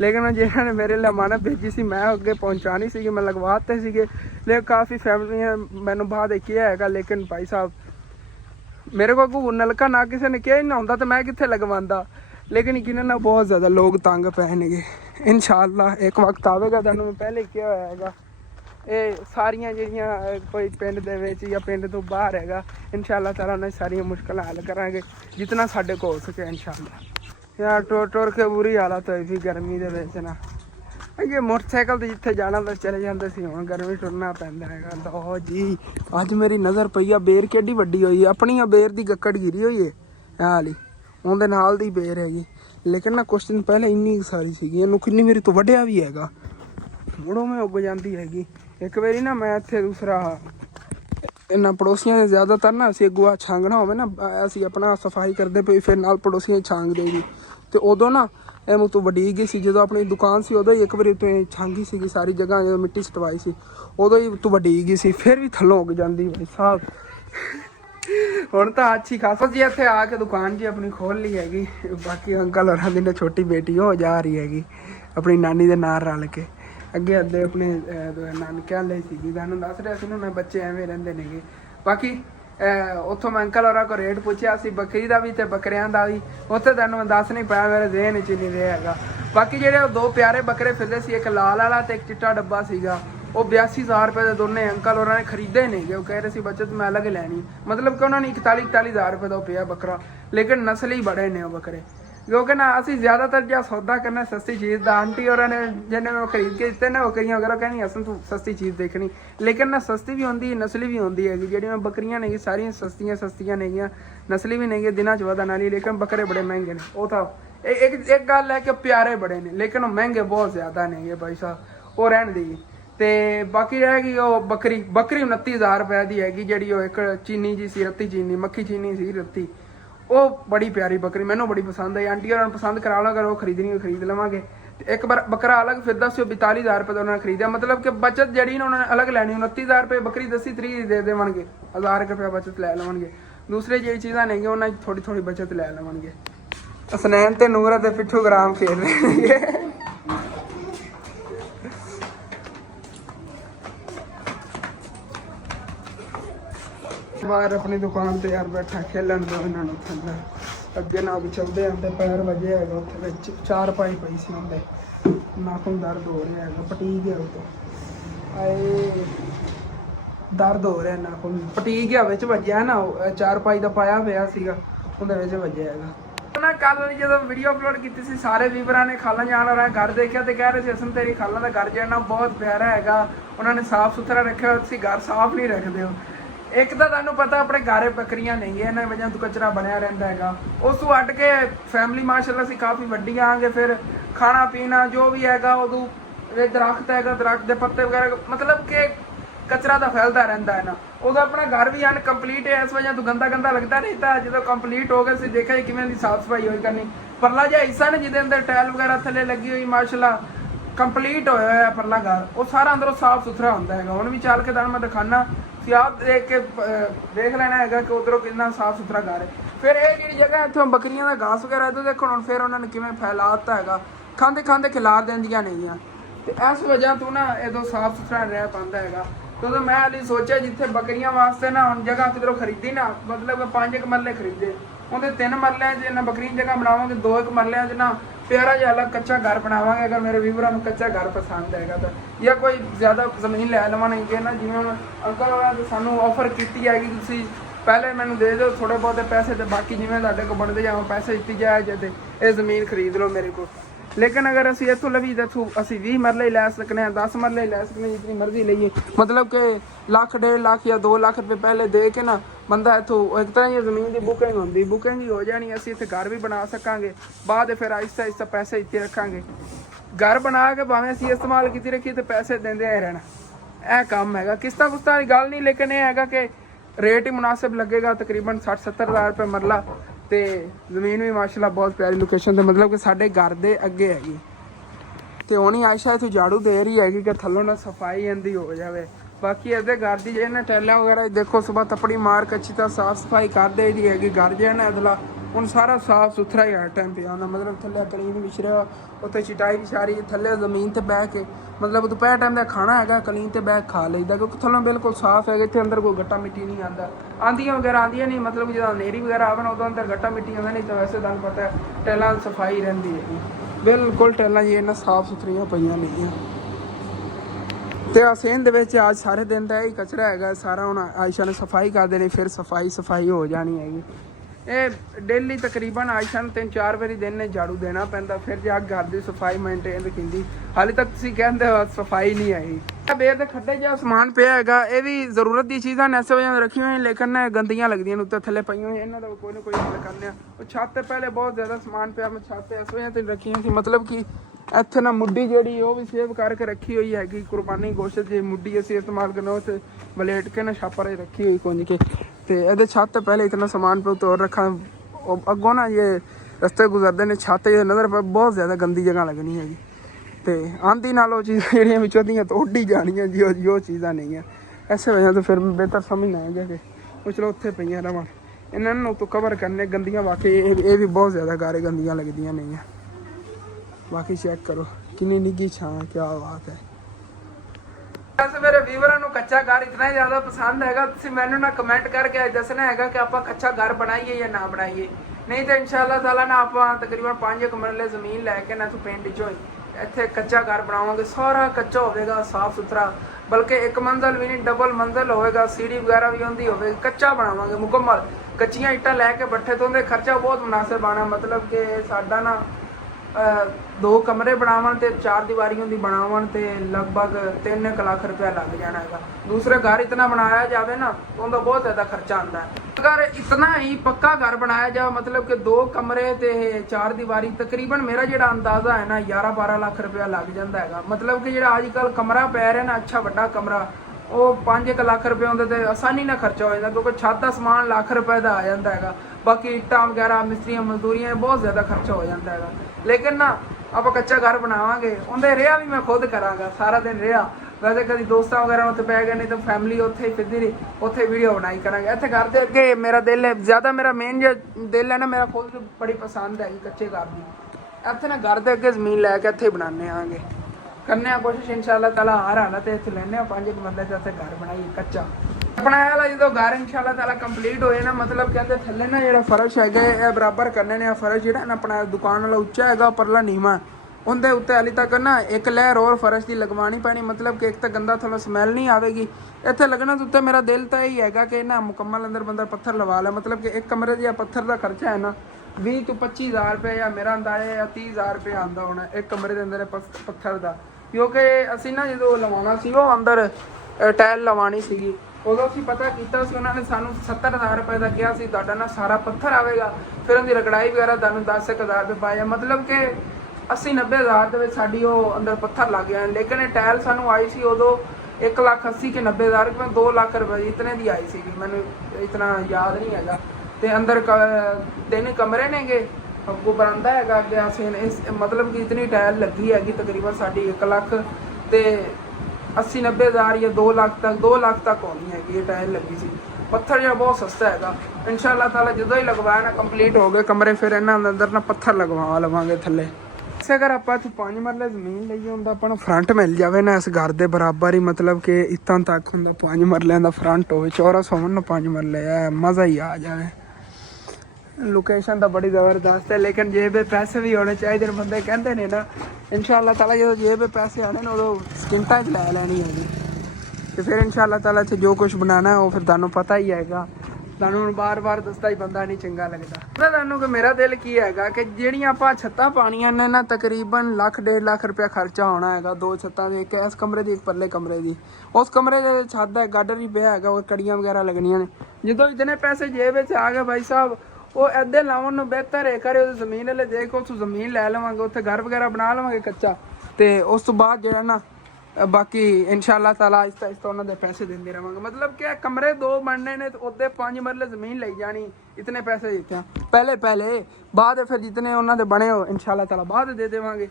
ਲੇਕਿਨ ਜਿਹਨਾਂ ਨੇ ਮੇਰੇ ਲਈ ਅਮਾਨਤ ਭੇਜੀ ਸੀ, ਮੈਂ ਅੱਗੇ ਪਹੁੰਚਾਣੀ ਸੀਗੀ, ਮੈਂ ਲਗਵਾ ਦਿੱਤੇ ਸੀਗੇ। ਲੇਕਿਨ ਕਾਫੀ ਫੈਮਲੀਆਂ ਮੈਨੂੰ ਬਾਅਦ ਕਿਹਾ ਹੈਗਾ, ਲੇਕਿਨ ਭਾਈ ਸਾਹਿਬ ਮੇਰੇ ਕੋਲ ਨਲਕਾ ਨਾ ਕਿਸੇ ਨੇ ਕਿਹਾ ਹੀ ਨਾ ਹੁੰਦਾ ਤਾਂ ਮੈਂ ਕਿੱਥੇ ਲਗਵਾਉਂਦਾ। ਲੇਕਿਨ ਯਕੀਨਨ ਨਾਲ ਬਹੁਤ ਜ਼ਿਆਦਾ ਲੋਕ ਤੰਗ ਪਏ ਨੇਗੇ। ਇਨਸ਼ਾਅੱਲਾ ਇੱਕ ਵਕਤ ਆਵੇਗਾ, ਤੁਹਾਨੂੰ ਮੈਂ ਪਹਿਲੇ ਕਿਹਾ ਹੋਇਆ ਹੈਗਾ, ਇਹ ਸਾਰੀਆਂ ਜਿਹੜੀਆਂ ਕੋਈ ਪਿੰਡ ਦੇ ਵਿੱਚ ਜਾਂ ਪਿੰਡ ਤੋਂ ਬਾਹਰ ਹੈਗਾ, ਇਨਸ਼ਾਅੱਲਾ ਤਾਲਾ ਉਹਨਾਂ ਸਾਰੀਆਂ ਮੁਸ਼ਕਲਾਂ ਹੱਲ ਕਰਾਂਗੇ ਜਿਤਨਾ ਸਾਡੇ ਕੋਲ ਹੋ ਸਕੇ ਇਨਸ਼ਾਅੱਲਾ। ਯਾਰ ਟੁਰ ਟੁਰ ਕੇ ਬੁਰੀ ਹਾਲਤ ਹੋਈ ਸੀ ਗਰਮੀ ਦੇ ਵਿੱਚ ਨਾ। ਅੱਗੇ ਮੋਟਰਸਾਈਕਲ 'ਤੇ ਜਿੱਥੇ ਜਾਣਾ ਤਾਂ ਚਲੇ ਜਾਂਦੇ ਸੀ, ਹੁਣ ਗਰਮੀ ਟੁਰਨਾ ਪੈਂਦਾ ਹੈਗਾ। ਲਓ ਜੀ ਅੱਜ ਮੇਰੀ ਨਜ਼ਰ ਪਈ ਆ, ਬੇਰ ਕਿੱਡੀ ਵੱਡੀ ਹੋਈ, ਆਪਣੀ ਆ ਬੇਰ ਦੀ ਗੱਕੜ ਗਿਰੀ ਹੋਈ ਹੈ ਇਹ ਵਾਲੀ, ਉਹਦੇ ਨਾਲ ਦੀ ਬੇਰ ਹੈਗੀ। ਲੇਕਿਨ ਨਾ ਕੁਛ ਦਿਨ ਪਹਿਲਾਂ ਇੰਨੀ ਸਾਰੀ ਸੀਗੀ, ਇਹਨੂੰ ਕਿੰਨੀ ਮੇਰੀ ਤੋਂ ਵੱਢਿਆ ਵੀ ਹੈਗਾ, ਮੁੜੋਂ ਮੈਂ ਉੱਗ ਜਾਂਦੀ ਹੈਗੀ। ਇੱਕ ਵਾਰੀ ਨਾ ਮੈਂ ਇੱਥੇ ਦੂਸਰਾ ਇਹਨਾਂ ਪੜੋਸੀਆਂ ਦੇ ਜ਼ਿਆਦਾਤਰ ਨਾ ਅਸੀਂ ਗੋਹਾ ਛਾਂਗਣਾ ਹੋਵੇ ਨਾ, ਅਸੀਂ ਆਪਣਾ ਸਫਾਈ ਕਰਦੇ ਪਏ ਫਿਰ ਨਾਲ ਪੜੋਸੀਆਂ ਛਾਂਗ ਦੇਗੀ। ਅਤੇ ਉਦੋਂ ਨਾ ਇਹ ਮੂੰਹ ਤੋਂ ਵੱਡੀ ਗਈ ਸੀ, ਜਦੋਂ ਆਪਣੀ ਦੁਕਾਨ ਸੀ ਉਦੋਂ ਹੀ ਇੱਕ ਵਾਰੀ ਉੱਤੇ ਛਾਂਗੀ ਸੀਗੀ ਸਾਰੀ ਜਗ੍ਹਾ, ਜਦੋਂ ਮਿੱਟੀ ਸਟਵਾਈ ਸੀ ਉਦੋਂ ਹੀ ਉੱਤੋਂ ਵੱਡੀ ਗਈ ਸੀ, ਫਿਰ ਵੀ ਥੱਲੋਂ ਉੱਗ ਜਾਂਦੀ ਭਾਈ ਸਾਹਿਬ। ਹੁਣ ਤਾਂ ਅੱਛੀ ਖਾਸ ਜੀ ਇੱਥੇ ਆ ਕੇ ਦੁਕਾਨ ਜੀ ਆਪਣੀ ਖੋਲ ਲਈ ਹੈਗੀ। ਬਾਕੀ ਅੰਕਲ ਹੋਰਾਂ ਦੀ ਨਾ ਛੋਟੀ ਬੇਟੀ ਉਹ ਜਾ ਰਹੀ ਹੈਗੀ ਆਪਣੀ ਨਾਨੀ ਦੇ ਨਾਲ ਰਲ ਕੇ। ਅੱਗੇ ਅੱਗੇ ਆਪਣੇ ਨਾਨਕਿਆਂ ਲਈ ਸੀਗੀ, ਤੁਹਾਨੂੰ ਦੱਸ ਰਿਹਾ ਸੀ ਨਾ ਮੈਂ, ਬੱਚੇ ਐਵੇਂ ਰਹਿੰਦੇ ਨੇਗੇ। ਬਾਕੀ ਉੱਥੋਂ ਮੈਂ ਅੰਕਲ ਹੋਰਾਂ ਕੋਲ ਰੇਟ ਪੁੱਛਿਆ ਸੀ ਬੱਕਰੀ ਦਾ ਵੀ ਅਤੇ ਬੱਕਰਿਆਂ ਦਾ ਵੀ, ਉੱਥੇ ਤੁਹਾਨੂੰ ਮੈਂ ਦੱਸ ਨਹੀਂ ਪਾਇਆ, ਮੇਰੇ ਜ਼ਹਿਨ 'ਚ ਨਹੀਂ ਰਿਹਾ ਹੈਗਾ। ਬਾਕੀ ਜਿਹੜੇ ਉਹ 2 ਪਿਆਰੇ ਬੱਕਰੇ ਫਿਰਦੇ ਸੀ, ਇੱਕ ਲਾਲ ਵਾਲਾ ਅਤੇ ਇੱਕ ਚਿੱਟਾ ਡੱਬਾ ਸੀਗਾ, ਉਹ 82,000 ਰੁਪਏ ਦੇ ਦੋਨੇ ਅੰਕਲ ਹੋਰਾਂ ਨੇ ਖਰੀਦੇ ਨੇਗੇ। ਉਹ ਕਹਿ ਰਹੇ ਸੀ ਬੱਚਤ ਮੈਂ ਅਲੱਗ ਲੈਣੀ, ਮਤਲਬ ਕਿ ਉਹਨਾਂ ਨੇ 41,000 ਰੁਪਏ ਦਾ ਉਹ ਪਿਆ ਬੱਕਰਾ। ਲੇਕਿਨ ਨਸਲੀ ਬੜੇ ਨੇ ਉਹ ਬੱਕਰੇ, ਕਿਉਂਕਿ ਨਾ ਅਸੀਂ ਜ਼ਿਆਦਾਤਰ ਜਾਂ ਸੌਦਾ ਕਰਨਾ ਸਸਤੀ ਚੀਜ਼ ਦਾ। ਆਂਟੀ ਹੋਰਾਂ ਨੇ ਜਿਹਨੇ ਉਹ ਖਰੀਦ ਕੇ ਦਿੱਤੇ ਨਾ ਬੱਕਰੀਆਂ ਵਗੈਰਾ, ਕਹਿੰਦੀ ਅਸਲ ਤੂੰ ਸਸਤੀ ਚੀਜ਼ ਦੇਖਣੀ, ਲੇਕਿਨ ਨਾ ਸਸਤੀ ਵੀ ਹੁੰਦੀ ਨਸਲੀ ਵੀ ਹੁੰਦੀ ਹੈਗੀ। ਜਿਹੜੀਆਂ ਬੱਕਰੀਆਂ ਨੇਗੀ ਸਾਰੀਆਂ ਸਸਤੀਆਂ ਨੇਗੀਆਂ, ਨਸਲੀ ਵੀ ਨੇਗੀਆਂ, ਦਿਨਾਂ 'ਚ ਵਧਣ ਵਾਲੀ। ਲੇਕਿਨ ਬੱਕਰੇ ਬੜੇ ਮਹਿੰਗੇ ਨੇ। ਉਹ ਤਾਂ ਇੱਕ ਗੱਲ ਹੈ ਕਿ ਪਿਆਰੇ ਬੜੇ ਨੇ, ਲੇਕਿਨ ਉਹ ਮਹਿੰਗੇ ਬਹੁਤ ਜ਼ਿਆਦਾ ਨੇਗੇ ਭਾਈ ਸਾਹਿਬ, ਉਹ ਰਹਿਣ ਦੀ। ਅਤੇ ਬਾਕੀ ਰਹਿ ਗਈ ਉਹ ਬੱਕਰੀ 29,000 ਰੁਪਏ ਦੀ ਹੈਗੀ, ਜਿਹੜੀ ਉਹ ਇੱਕ ਚੀਨੀ ਜੀ ਸੀ, ਰੱਤੀ ਚੀਨੀ, ਮੱਖੀ ਚੀਨੀ ਸੀ ਰੱਤੀ, ਉਹ ਬੜੀ ਪਿਆਰੀ ਬੱਕਰੀ, ਮੈਨੂੰ ਬੜੀ ਪਸੰਦ ਆਈ। ਆਂਟੀ ਉਹਨਾਂ ਨੂੰ ਪਸੰਦ ਕਰਾ ਲਓ, ਅਗਰ ਉਹ ਖਰੀਦਣੀ ਖਰੀਦ ਲਵਾਂਗੇ। ਅਤੇ ਇੱਕ ਬੱਕਰਾ ਅਲੱਗ ਫਿਰਦਾ ਸੀ, ਉਹ 42,000 ਰੁਪਏ ਦਾ ਉਹਨਾਂ ਨੇ ਖਰੀਦਿਆ। ਮਤਲਬ ਕਿ ਬੱਚਤ ਜਿਹੜੀ ਨਾ ਉਹਨਾਂ ਨੇ ਅਲੱਗ ਲੈਣੀ, 29,000 ਰੁਪਏ ਬੱਕਰੀ ਦੱਸੀ 30 ਦੇ ਦੇਵਣਗੇ, 1000 ਰੁਪਏ ਬੱਚਤ ਲੈ ਲਵਣਗੇ। ਦੂਸਰੇ ਜਿਹੜੀ ਚੀਜ਼ਾਂ ਨੇਗੀਆਂ ਉਹਨਾਂ 'ਚ ਥੋੜ੍ਹੀ ਥੋੜ੍ਹੀ ਬੱਚਤ ਲੈ ਲਵਣਗੇ। ਹਸਨੈਨ ਤੇ ਨੂਰਾ ਦੇ ਪਿੱਛੋਂ ਗ੍ਰਾਮ ਖੇਡ ਰਹੇ ਨੇਗੇ। ਬਾਹਰ ਆਪਣੀ ਦੁਕਾਨ ਤੇ ਯਾਰ ਬੈਠਾ ਖੇਲਣ ਦੋ ਇਹਨਾਂ ਨੂੰ ਥੱਲੇ। ਅੱਗੇ ਨਾ ਵੀ ਚੱਲਦੇ ਆਂਦੇ ਪੈਰ ਵਜੇ ਹੈਗਾ, ਉੱਥੇ ਵਿੱਚ 4 ਪਾਈ ਪਈ ਸੀ ਉਹਦੇ, ਨਾਖੂਨ ਦਰਦ ਹੋ ਰਿਹਾ ਹੈਗਾ, ਪਟੀ ਗਿਆ ਉਹ ਤੋਂ ਆਏ, ਦਰਦ ਹੋ ਰਿਹਾ ਨਾਖੂਨ, ਪਟੀ ਗਿਆ ਵਿੱਚ ਵੱਜਿਆ ਨਾ, 4 ਪਾਈ ਦਾ ਪਾਇਆ ਪਿਆ ਸੀਗਾ, ਉਹਦੇ ਵਿੱਚ ਵੱਜਿਆ ਹੈਗਾ। ਨਾ ਕੱਲ ਜਦੋਂ ਵੀਡੀਓ ਅਪਲੋਡ ਕੀਤੀ ਸੀ, ਸਾਰੇ ਵੀਵਰਾਂ ਨੇ ਖਾਲਾ ਜਾਣ ਵਾਲਾ ਘਰ ਦੇਖਿਆ ਤੇ ਕਹਿ ਰਹੇ ਸੀ ਅਸਲ ਤੇਰੀ ਖਾਲਾ ਦਾ ਘਰ ਜਿਹੜਾ ਬਹੁਤ ਪਿਆਰਾ ਹੈਗਾ, ਉਹਨਾਂ ਨੇ ਸਾਫ਼ ਸੁਥਰਾ ਰੱਖਿਆ, ਤੁਸੀਂ ਘਰ ਸਾਫ਼ ਨਹੀਂ ਰੱਖਦੇ ਹੋ। ਇੱਕ ਤਾਂ ਤੁਹਾਨੂੰ ਪਤਾ ਆਪਣੇ ਘਰੇ ਬੱਕਰੀਆਂ ਨਹੀਂ ਹੈ, ਇਹਨਾਂ ਵਜ੍ਹਾ ਤੋਂ ਕਚਰਾ ਬਣਿਆ ਰਹਿੰਦਾ ਹੈਗਾ। ਉਸ ਤੋਂ ਹਟ ਕੇ ਫੈਮਿਲੀ ਮਾਸ਼ਾਅੱਲਾ ਅਸੀਂ ਕਾਫੀ ਵੱਡੀ ਆਂਗੇ, ਫਿਰ ਖਾਣਾ ਪੀਣਾ ਜੋ ਵੀ ਹੈਗਾ ਉਦੋਂ ਇਹ ਦਰਖਤ ਹੈਗਾ, ਦਰਖਤ ਦੇ ਪੱਤੇ ਵਗੈਰਾ ਮਤਲਬ ਕਿ ਕਚਰਾ ਤਾਂ ਫੈਲਦਾ ਰਹਿੰਦਾ ਹੈ ਨਾ। ਉਹਦਾ ਆਪਣਾ ਘਰ ਵੀ ਅਨਕੰਪਲੀਟ ਹੈ, ਇਸ ਵਜ੍ਹਾ ਤੋਂ ਗੰਦਾ ਗੰਦਾ ਲੱਗਦਾ ਨਹੀਂ। ਤਾਂ ਜਦੋਂ ਕੰਪਲੀਟ ਹੋ ਗਿਆ ਅਸੀਂ ਦੇਖਿਆ ਕਿਵੇਂ ਦੀ ਸਾਫ ਸਫਾਈ ਹੋਈ ਕਰਨੀ। ਪਰਲਾ ਜਿਹਾ ਹਿੱਸਾ ਨੇ ਜਿਹਦੇ ਅੰਦਰ ਟਾਇਲ ਵਗੈਰਾ ਥੱਲੇ ਲੱਗੀ ਹੋਈ ਮਾਸ਼ਾਅੱਲਾ ਕੰਪਲੀਟ ਹੋਇਆ ਹੋਇਆ ਪਰਲਾ ਘਰ, ਉਹ ਸਾਰਾ ਅੰਦਰੋਂ ਸਾਫ ਸੁਥਰਾ ਹੁੰਦਾ ਹੈਗਾ। ਹੁਣ ਵੀ ਚੱਲ ਕੇ ਤੁਹਾਨੂੰ ਮੈਂ ਦਿਖਾਣਾ, ਤੁਸੀਂ ਆਪ ਦੇਖ ਕੇ ਦੇਖ ਲੈਣਾ ਹੈਗਾ ਕਿ ਉਧਰੋਂ ਕਿੰਨਾ ਸਾਫ ਸੁਥਰਾ ਘਰ ਹੈ। ਫਿਰ ਇਹ ਜਿਹੜੀ ਜਗ੍ਹਾ ਇੱਥੋਂ ਬੱਕਰੀਆਂ ਦਾ ਘਾਸ ਵਗੈਰਾ ਇੱਧਰ ਦੇਖੋ ਹੁਣ ਫਿਰ ਉਹਨਾਂ ਨੇ ਕਿਵੇਂ ਫੈਲਾਤਾ ਹੈਗਾ, ਖਾਂਦੇ ਖਾਂਦੇ ਖਿਲਾ ਦਿੰਦੀਆਂ ਨੇਗੀਆਂ। ਤੇ ਇਸ ਵਜ੍ਹਾ ਤੋਂ ਨਾ ਇਹਦੋਂ ਸਾਫ ਸੁਥਰਾ ਰਹਿ ਪਾਉਂਦਾ ਹੈਗਾ। तो मैं अली सोचा जिथे बकरियां वास्ते ना हम जगह किधरों खरीदी ना, मतलब 5 मरले खरीदे, उन्हें 3 मरलिया च ना बकरी जगह बनावांगे, 2 मरलिया च ना प्यारा जिहा अलग कच्चा घर बनावांगे। अगर मेरे व्यूवरां नूं कच्चा घर पसंद हैगा तो, या कोई ज़्यादा ज़मीन लै लवांगे ना, जिवें हुण अंकल होरां ने सानूं ऑफर कीती हैगी तुसीं पहले मैनूं दे दिओ थोड़े बहुत पैसे, तो बाकी जिवें तुहाडे कोल बनदे जावन पैसे दित्ती जाए ते ये ज़मीन खरीद लो मेरे को। लेकिन अगर असी इतों लवी तो असी 20 मरले लै सकने, 10 मरले लै सकने, जितनी मर्जी लईए। मतलब कि लाख 1.5 लाख या 2 लाख रुपये पहले दे के ना बंदा इतों एक तरह की जमीन की बुकिंग होंगी, बुकिंग ही हो जानी। असी इत्थे घर भी बना सकांगे, बाद फिर आहिस्ता आहिस्ता पैसे इत्ते रखांगे। घर बना के भावें असी इस्तेमाल कीती रखीए तो पैसे देंदे आए रहना, यह काम हैगा। किस्तां कुस्तां की गल नहीं, लेकिन यह हैगा कि रेट ही मुनासिब लगेगा, तकरीबन 60-70 हज़ार रुपये मरला। ਤੇ ਜ਼ਮੀਨ ਵੀ ਮਾਸ਼ਾਅੱਲਾ ਬਹੁਤ ਪਿਆਰੀ ਲੋਕੇਸ਼ਨ ਤੇ, ਮਤਲਬ ਕਿ ਸਾਡੇ ਘਰ ਦੇ ਅੱਗੇ ਹੈਗੀ। ਤੇ ਹੁਣ ਹੀ ਆਇਸ਼ਾ ਇੱਥੇ ਝਾੜੂ ਦੇ ਰਹੀ ਹੈਗੀ ਕਿ ਥੱਲੋਂ ਨਾ ਸਫਾਈ ਇੰਦੀ ਹੋ ਜਾਵੇ। ਬਾਕੀ ਇਹਦੇ ਘਰ ਦੀ ਜੇ ਨਾ ਟੈਲਾਂ ਵਗੈਰਾ ਦੇਖੋ, ਸਵੇਰ ਤਪੜੀ ਮਾਰ ਕੇ ਅੱਛੀ ਤਰ੍ਹਾਂ ਸਾਫ ਸਫਾਈ ਕਰ ਦੇਦੀ ਹੈਗੀ। ਘਰ ਜਿਹੜਾ ਨਾ ਅਦਲਾ ਹੁਣ ਸਾਰਾ ਸਾਫ ਸੁਥਰਾ ਹੀ ਹਰ ਟਾਈਮ ਪਿਆ ਹੁੰਦਾ, ਮਤਲਬ ਥੱਲੇ ਕਲੀਨ ਵਿਛ ਰਿਹਾ, ਉੱਥੇ ਚਟਾਈ ਵਿਛਾਰੀ ਥੱਲੇ ਜ਼ਮੀਨ ਤੇ ਬਹਿ ਕੇ, ਮਤਲਬ ਦੁਪਹਿਰ ਟਾਈਮ ਦਾ ਖਾਣਾ ਹੈਗਾ ਕਲੀਨ ਤੇ ਬਹਿ ਖਾ ਲਈਦਾ, ਕਿਉਂਕਿ ਥੱਲੋਂ ਬਿਲਕੁਲ ਸਾਫ ਹੈਗਾ। ਇੱਥੇ ਅੰਦਰ ਕੋਈ ਗੱਟਾ ਮਿੱਟੀ ਨਹੀਂ ਆਉਂਦਾ, ਆਂਦੀਆਂ ਵਗੈਰਾ ਆਉਂਦੀਆਂ ਨਹੀਂ, ਮਤਲਬ ਜਦੋਂ ਹਨੇਰੀ ਵਗੈਰਾ ਆਵੇ ਨਾ ਉਦੋਂ ਅੰਦਰ ਗੱਟਾ ਮਿੱਟੀ ਆਉਂਦਾ, ਨਹੀਂ ਤਾਂ ਵੈਸੇ ਤੁਹਾਨੂੰ ਪਤਾ ਟੈਲਾਂ ਸਫਾਈ ਰਹਿੰਦੀ ਹੈਗੀ ਬਿਲਕੁਲ। ਟੈਲਾਂ ਜੀ ਇਹਨਾਂ ਸਾਫ ਸੁਥਰੀਆਂ ਪਈਆਂ ਨੇਗੀਆਂ। ਤੇ ਆਸੇਨ ਦੇ ਵਿੱਚ ਅੱਜ ਸਾਰੇ ਦਿਨ ਦਾ ਇਹ ਕਚਰਾ ਹੈਗਾ ਸਾਰਾ, ਹੁਣ ਆਇਸ਼ਾ ਨੇ ਸਫਾਈ ਕਰ ਦੇਣੀ, ਫਿਰ ਸਫਾਈ ਹੋ ਜਾਣੀ ਹੈਗੀ। ਇਹ ਡੇਲੀ ਤਕਰੀਬਨ ਆਇਸ਼ਾ ਨੂੰ 3-4 ਵਾਰੀ ਦਿਨ ਨੇ ਝਾੜੂ ਦੇਣਾ ਪੈਂਦਾ, ਫਿਰ ਜਾ ਕੇ ਘਰ ਦੀ ਸਫਾਈ ਮੇਨਟੇਨ ਕੀਤੀ। ਹਾਲੇ ਤੱਕ ਤੁਸੀਂ ਕਹਿੰਦੇ ਹੋ ਸਫਾਈ ਨਹੀਂ ਆਈ। ਬੇਰ ਦੇ ਖੱਡੇ ਜਿਹਾ ਸਮਾਨ ਪਿਆ ਹੈਗਾ, ਇਹ ਵੀ ਜ਼ਰੂਰਤ ਦੀ ਚੀਜ਼ਾਂ ਨੇ ਐਸੇ ਵਜ੍ਹਾ ਰੱਖੀਆਂ ਹੋਈਆਂ, ਲੇਕਿਨ ਗੰਦੀਆਂ ਲੱਗਦੀਆਂ ਨੇ, ਉੱਤੇ ਥੱਲੇ ਪਈਆਂ ਹੋਈਆਂ, ਇਹਨਾਂ ਦਾ ਕੋਈ ਨਾ ਕੋਈ ਹੱਲ ਕਰਨੇ ਆ। ਉਹ ਛੱਤ ਤੇ ਪਹਿਲੇ ਬਹੁਤ ਜ਼ਿਆਦਾ ਸਮਾਨ ਪਿਆ, ਮੈਂ ਛੱਤ ਤੇ ਇਸ ਵਜ੍ਹਾ ਤੇ ਰੱਖੀਆਂ ਸੀ, ਮਤਲਬ ਕਿ ਇੱਥੇ ਨਾ ਮੁੱਢੀ ਜਿਹੜੀ ਉਹ ਵੀ ਸੇਵ ਕਰਕੇ ਰੱਖੀ ਹੋਈ ਹੈਗੀ। ਕੁਰਬਾਨੀ ਗੋਸ਼ਤ ਜੇ ਮੁੱਢੀ ਅਸੀਂ ਇਸਤੇਮਾਲ ਕਰਨਾ, ਉੱਥੇ ਵਲੇਟ ਕੇ ਨਾ ਛਾਪਰ ਰੱਖੀ ਹੋਈ ਕੁੰਝ ਕੇ। ਤੇ ਇਹਦੇ ਛੱਤ ਤੇ ਪਹਿਲੇ इतना सामान पे तो रखा, अगों ना ये रस्ते गुजरते ने छत नज़र पर बहुत ज़्यादा गंदी जगह लगनी हैगी। तो आंधी नाल वो चीज़ां ਜਿਹੜੀਆਂ ਵਿੱਚੋਂ ਦੀਆਂ तो ਉੱਡੀ ਜਾਣੀਆਂ जी, ਉਹ ਚੀਜ਼ਾਂ नहीं है। ऐसे वजह तो फिर बेहतर समझना है कि वो चलो उत्थे पईयां रहन, इन्हां नूं तो कवर करने गंदियां। वाकई ये भी बहुत ज़्यादा गारे गंदियां लगदियां नहीं है। बाकी चेक करो कितनी निੱਘੀ छां, क्या बात है। वैसे मेरे व्यूवरां ਨੂੰ ਕੱਚਾ ਘਰ ਇਤਨਾ ਜ਼ਿਆਦਾ ਪਸੰਦ ਹੈਗਾ, ਤੁਸੀਂ ਮੈਨੂੰ ਨਾ ਕਮੈਂਟ ਕਰਕੇ ਦੱਸਣਾ ਹੈਗਾ ਕਿ ਆਪਾਂ ਕੱਚਾ ਘਰ ਬਣਾਈਏ ਜਾਂ ਨਾ ਬਣਾਈਏ। ਨਹੀਂ ਤਾਂ ਇਨਸ਼ਾਅੱਲਾ ਤਾਲਾ ਨਾ ਆਪਾਂ ਤਕਰੀਬਨ 5 ਮਰਲੇ ਜ਼ਮੀਨ ਲੈ ਕੇ ਨਾ ਤੂੰ ਪਿੰਡ ਚੋਂ ਇੱਥੇ ਕੱਚਾ ਘਰ ਬਣਾਵਾਂਗੇ। ਸਾਰਾ ਕੱਚਾ ਹੋਵੇਗਾ, ਸਾਫ ਸੁਥਰਾ, ਬਲਕਿ 1 ਮੰਜ਼ਲ ਵੀ ਨਹੀਂ ਡਬਲ ਮੰਜ਼ਲ ਹੋਵੇਗਾ, ਸੀੜੀ ਵਗੈਰਾ ਵੀ ਹੁੰਦੀ ਹੋਵੇਗੀ। ਕੱਚਾ ਬਣਾਵਾਂਗੇ ਮੁਕੰਮਲ, ਕੱਚੀਆਂ ਇੱਟਾਂ ਲੈ ਕੇ ਬੱਠੇ ਤੋਂ ਦੇ ਖਰਚਾ ਬਹੁਤ ਮੁਨਾਸਿਬ ਆਣਾ। ਮਤਲਬ ਕਿ ਸਾਡਾ ਨਾ 2 ਕਮਰੇ ਬਣਾਉਣ ਤੇ 4 ਦੀਵਾਰੀਆਂ ਦੀ ਬਣਾਉਣ ਤੇ ਲਗਭਗ 3 ਲੱਖ ਰੁਪਇਆ ਲੱਗ ਜਾਣਾ ਹੈਗਾ। ਦੂਸਰੇ ਘਰ ਇਤਨਾ ਬਣਾਇਆ ਜਾਵੇ ਨਾ तो ਉਹਦਾ ਬਹੁਤ ਜ਼ਿਆਦਾ ਖਰਚਾ ਆਉਂਦਾ ਹੈ। अगर इतना ही पक्का घर बनाया जाए, मतलब कि 2 कमरे ते 4 दीवारी, तकरीबन मेरा जो अंदाजा है ना 11-12 लाख रुपया लग जाता है। मतलब कि जो अजकल कमरा पै रहा ना अच्छा बड़ा कमरा, वो 5 लाख रुपये होंगे तो आसानी ना खर्चा हो जाता, क्योंकि छत का समान लाख रुपए का आ जाता है। बाकी इट्टां वगैरह मिस्त्रियां मजदूरियां बहुत ज़्यादा खर्चा हो जाता है। लेकिन ना आप कच्चा घर बनावांगे, उन्हें रेहा भी मैं खुद करांगा, सारा दिन रेहा। वैसे कभी दोस्तों वगैरह उत्थे पै गए, नहीं तो फैमिली उत्थे ही फिरदी रही, उत्थे वीडियो बनाई करांगे। इत्थे घर दे अगे मेरा दिल है ज़्यादा, मेरा मेन जो दिल है ना, मेरा खुद बड़ी पसंद है कच्चे घर की। इत्थे ना घर दे अगे जमीन लैके इत्थे बनाने आंगे, करने कोशिश इंशाअल्लाह ताला हर हालत इत्थे लैने 5 मरले ते इत्थे घर बनाइए कच्चा। अपना वाला जो घर इंशाअल्लाह ताला कंप्लीट होए ना, मतलब कहते थल्ले ना जो फर्श है बराबर करने ने। फर्श जो ना अपना दुकान वाला उच्चा है, परला नीवा, उनके उत्ते हाली तक ना 1 लहर और फर्श की लगवानी पैनी। मतलब कि एक तो गंदा थोड़ा स्मैल नहीं आएगी इत्थे लगना। तो उत्ते मेरा दिल तो यही है कि ना मुकम्मल अंदर बंदा पत्थर लवा ले। मतलब कि 1 कमरे का पत्थर का खर्चा है ना 20 तो 25 हज़ार रुपये, या मेरा अंदाजा या 30 हज़ार रुपये आंदा होना 1 कमरे के अंदर पत्थर का। क्योंकि असी ना जो लवाना सी वो अंदर टाइल लवानी सीगी, ਉਦੋਂ ਅਸੀਂ ਪਤਾ ਕੀਤਾ ਸੀ, ਉਹਨਾਂ ਨੇ ਸਾਨੂੰ 70,000 ਰੁਪਏ ਦਾ ਕਿਹਾ ਸੀ, ਤੁਹਾਡਾ ਨਾ ਸਾਰਾ ਪੱਥਰ ਆਵੇਗਾ, ਫਿਰ ਉਹਦੀ ਰਗੜਾਈ ਵਗੈਰਾ ਤੁਹਾਨੂੰ 10,000 ਰੁਪਏ ਪਾਇਆ, ਮਤਲਬ ਕਿ 80-90,000 ਦੇ ਵਿੱਚ ਸਾਡੀ ਉਹ ਅੰਦਰ ਪੱਥਰ ਲੱਗ ਗਿਆ। ਲੇਕਿਨ ਇਹ ਟਾਇਲ ਸਾਨੂੰ ਆਈ ਸੀ ਉਦੋਂ 1,80,000 ਕਿ 90,000 ਰੁਪਏ, 2 ਲੱਖ ਰੁਪਏ ਇਤਨੇ ਦੀ ਆਈ ਸੀਗੀ, ਮੈਨੂੰ ਇਤਨਾ ਯਾਦ ਨਹੀਂ ਹੈਗਾ। ਤੇ ਅੰਦਰ 3 ਕਮਰੇ ਨੇਗੇ, ਅੱਗੋਂ ਬਰਾਂਡਾ ਹੈਗਾ, ਅੱਗੇ ਅਸੀਂ ਇਸ ਮਤਲਬ ਕਿ ਇਤਨੀ ਟਾਇਲ ਲੱਗੀ ਹੈਗੀ ਤਕਰੀਬਨ ਸਾਡੀ 1 ਲੱਖ ਤੇ 80-90,000 ਜਾਂ 2 ਲੱਖ ਤੱਕ ਹੋਣੀ ਹੈਗੀ ਇਹ ਟਾਇਲ ਲੱਗੀ ਸੀ। ਪੱਥਰ ਜਿਹਾ ਬਹੁਤ ਸਸਤਾ ਹੈਗਾ। ਇਨਸ਼ਾਅੱਲਾ ਤਾਲਾ ਜਦੋਂ ਹੀ ਲਗਵਾਇਆ ਨਾ ਕੰਪਲੀਟ ਹੋ ਗਏ ਕਮਰੇ, ਫਿਰ ਇਹਨਾਂ ਦੇ ਅੰਦਰ ਨਾ ਪੱਥਰ ਲਗਵਾ ਲਵਾਂਗੇ ਥੱਲੇ। ਵੈਸੇ ਅਗਰ ਆਪਾਂ ਇੱਥੇ 5 ਮਰਲੇ ਜ਼ਮੀਨ ਲਈਏ ਹੁੰਦਾ ਆਪਾਂ ਨੂੰ ਫਰੰਟ ਮਿਲ ਜਾਵੇ ਨਾ ਇਸ ਘਰ ਦੇ ਬਰਾਬਰ ਹੀ, ਮਤਲਬ ਕਿ ਇੱਤਾਂ ਤੱਕ ਹੁੰਦਾ 5 ਮਰਲਿਆਂ ਦਾ ਫਰੰਟ ਹੋਵੇ, ਚੌਰਸ ਹੋਣ ਨਾ 5 ਮਰਲੇ, ਮਜ਼ਾ ਹੀ ਆ ਜਾਵੇ। ਲੋਕੇਸ਼ਨ ਤਾਂ ਬੜੀ ਜ਼ਬਰਦਸਤ ਹੈ, ਲੇਕਿਨ ਜੇਬ ਵਿੱਚ ਪੈਸੇ ਵੀ ਹੋਣੇ ਚਾਹੀਦੇ ਨੇ। ਬੰਦੇ ਕਹਿੰਦੇ ਨੇ ਨਾ ਇਨਸ਼ਾਅੱਲਾ ਤਾਲਾ ਜਦੋਂ ਜੇਬ ਵਿੱਚ ਪੈਸੇ ਆਣੇ ਨੇ ਉਦੋਂ ਸਕਿੰਟਾਂ 'ਚ ਲੈ ਲੈਣੀ ਹੈਗੀ, ਤੇ ਫਿਰ ਇਨਸ਼ਾਅੱਲਾ ਤਾਲਾ ਇੱਥੇ ਜੋ ਕੁਛ ਬਣਾਉਣਾ ਉਹ ਫਿਰ ਤੁਹਾਨੂੰ ਪਤਾ ਹੀ ਹੈਗਾ। ਤੁਹਾਨੂੰ ਹੁਣ ਬਾਰ-ਬਾਰ ਦੱਸਦਾ ਹੀ ਬੰਦਾ ਨਹੀਂ ਚੰਗਾ ਲੱਗਦਾ। ਪਤਾ ਤੁਹਾਨੂੰ ਕਿ ਮੇਰਾ ਦਿਲ ਕੀ ਹੈਗਾ ਕਿ ਜਿਹੜੀਆਂ ਆਪਾਂ ਛੱਤਾਂ ਪਾਣੀਆਂ ਨੇ ਨਾ ਤਕਰੀਬਨ 1.5 ਲੱਖ ਰੁਪਇਆ ਖਰਚਾ ਹੋਣਾ ਹੈਗਾ, 2 ਛੱਤਾਂ ਦੇ, ਇੱਕ ਇਸ ਕਮਰੇ ਦੀ ਇੱਕ ਪਰਲੇ ਕਮਰੇ ਦੀ। ਉਸ ਕਮਰੇ ਦੇ ਛੱਤ ਦਾ ਗਾਡਰ ਵੀ ਪਿਆ ਹੈਗਾ, ਉਹ ਕੜੀਆਂ ਵਗੈਰਾ ਲੱਗਣੀਆਂ ਨੇ। ਜਦੋਂ ਇਤਨੇ ਪੈਸੇ ਜੇਬ ਵਿੱਚ ਆ ਗਏ ਭਾਈ ਸਾਹਿਬ, ਉਹ ਇੱਦਾਂ ਲਾਉਣ ਨੂੰ ਬਿਹਤਰ ਹੈ ਕਰੇ ਉਹ ਜ਼ਮੀਨ ਵਾਲੇ ਦੇਖ ਉੱਥੋਂ ਜ਼ਮੀਨ ਲੈ ਲਵਾਂਗੇ, ਉੱਥੇ ਘਰ ਵਗੈਰਾ ਬਣਾ ਲਵਾਂਗੇ ਕੱਚਾ, ਤੇ ਉਸ ਤੋਂ ਬਾਅਦ ਜਿਹੜਾ ਨਾ ਬਾਕੀ ਇਨਸ਼ਾਅੱਲਾ ਤਾਲਾ ਆਹਿਸਤਾ ਆਹਿਸਤਾ ਉਹਨਾਂ ਦੇ ਪੈਸੇ ਦਿੰਦੇ ਰਹਾਂਗੇ। ਮਤਲਬ ਕਿ ਕਮਰੇ 2 ਬਣਨੇ ਨੇ ਤੇ ਉਹਦੇ 5 ਮਰਲੇ ਜ਼ਮੀਨ ਲਈ ਜਾਣੀ, ਇਤਨੇ ਪੈਸੇ ਦਿੱਤੇ ਪਹਿਲੇ ਬਾਅਦ ਫਿਰ ਜਿਤਨੇ ਉਹਨਾਂ ਦੇ ਬਣੇ ਹੋ ਇਨਸ਼ਾਅੱਲਾ ਤਾਲਾ ਬਾਅਦ ਦੇ ਦੇਵਾਂਗੇ।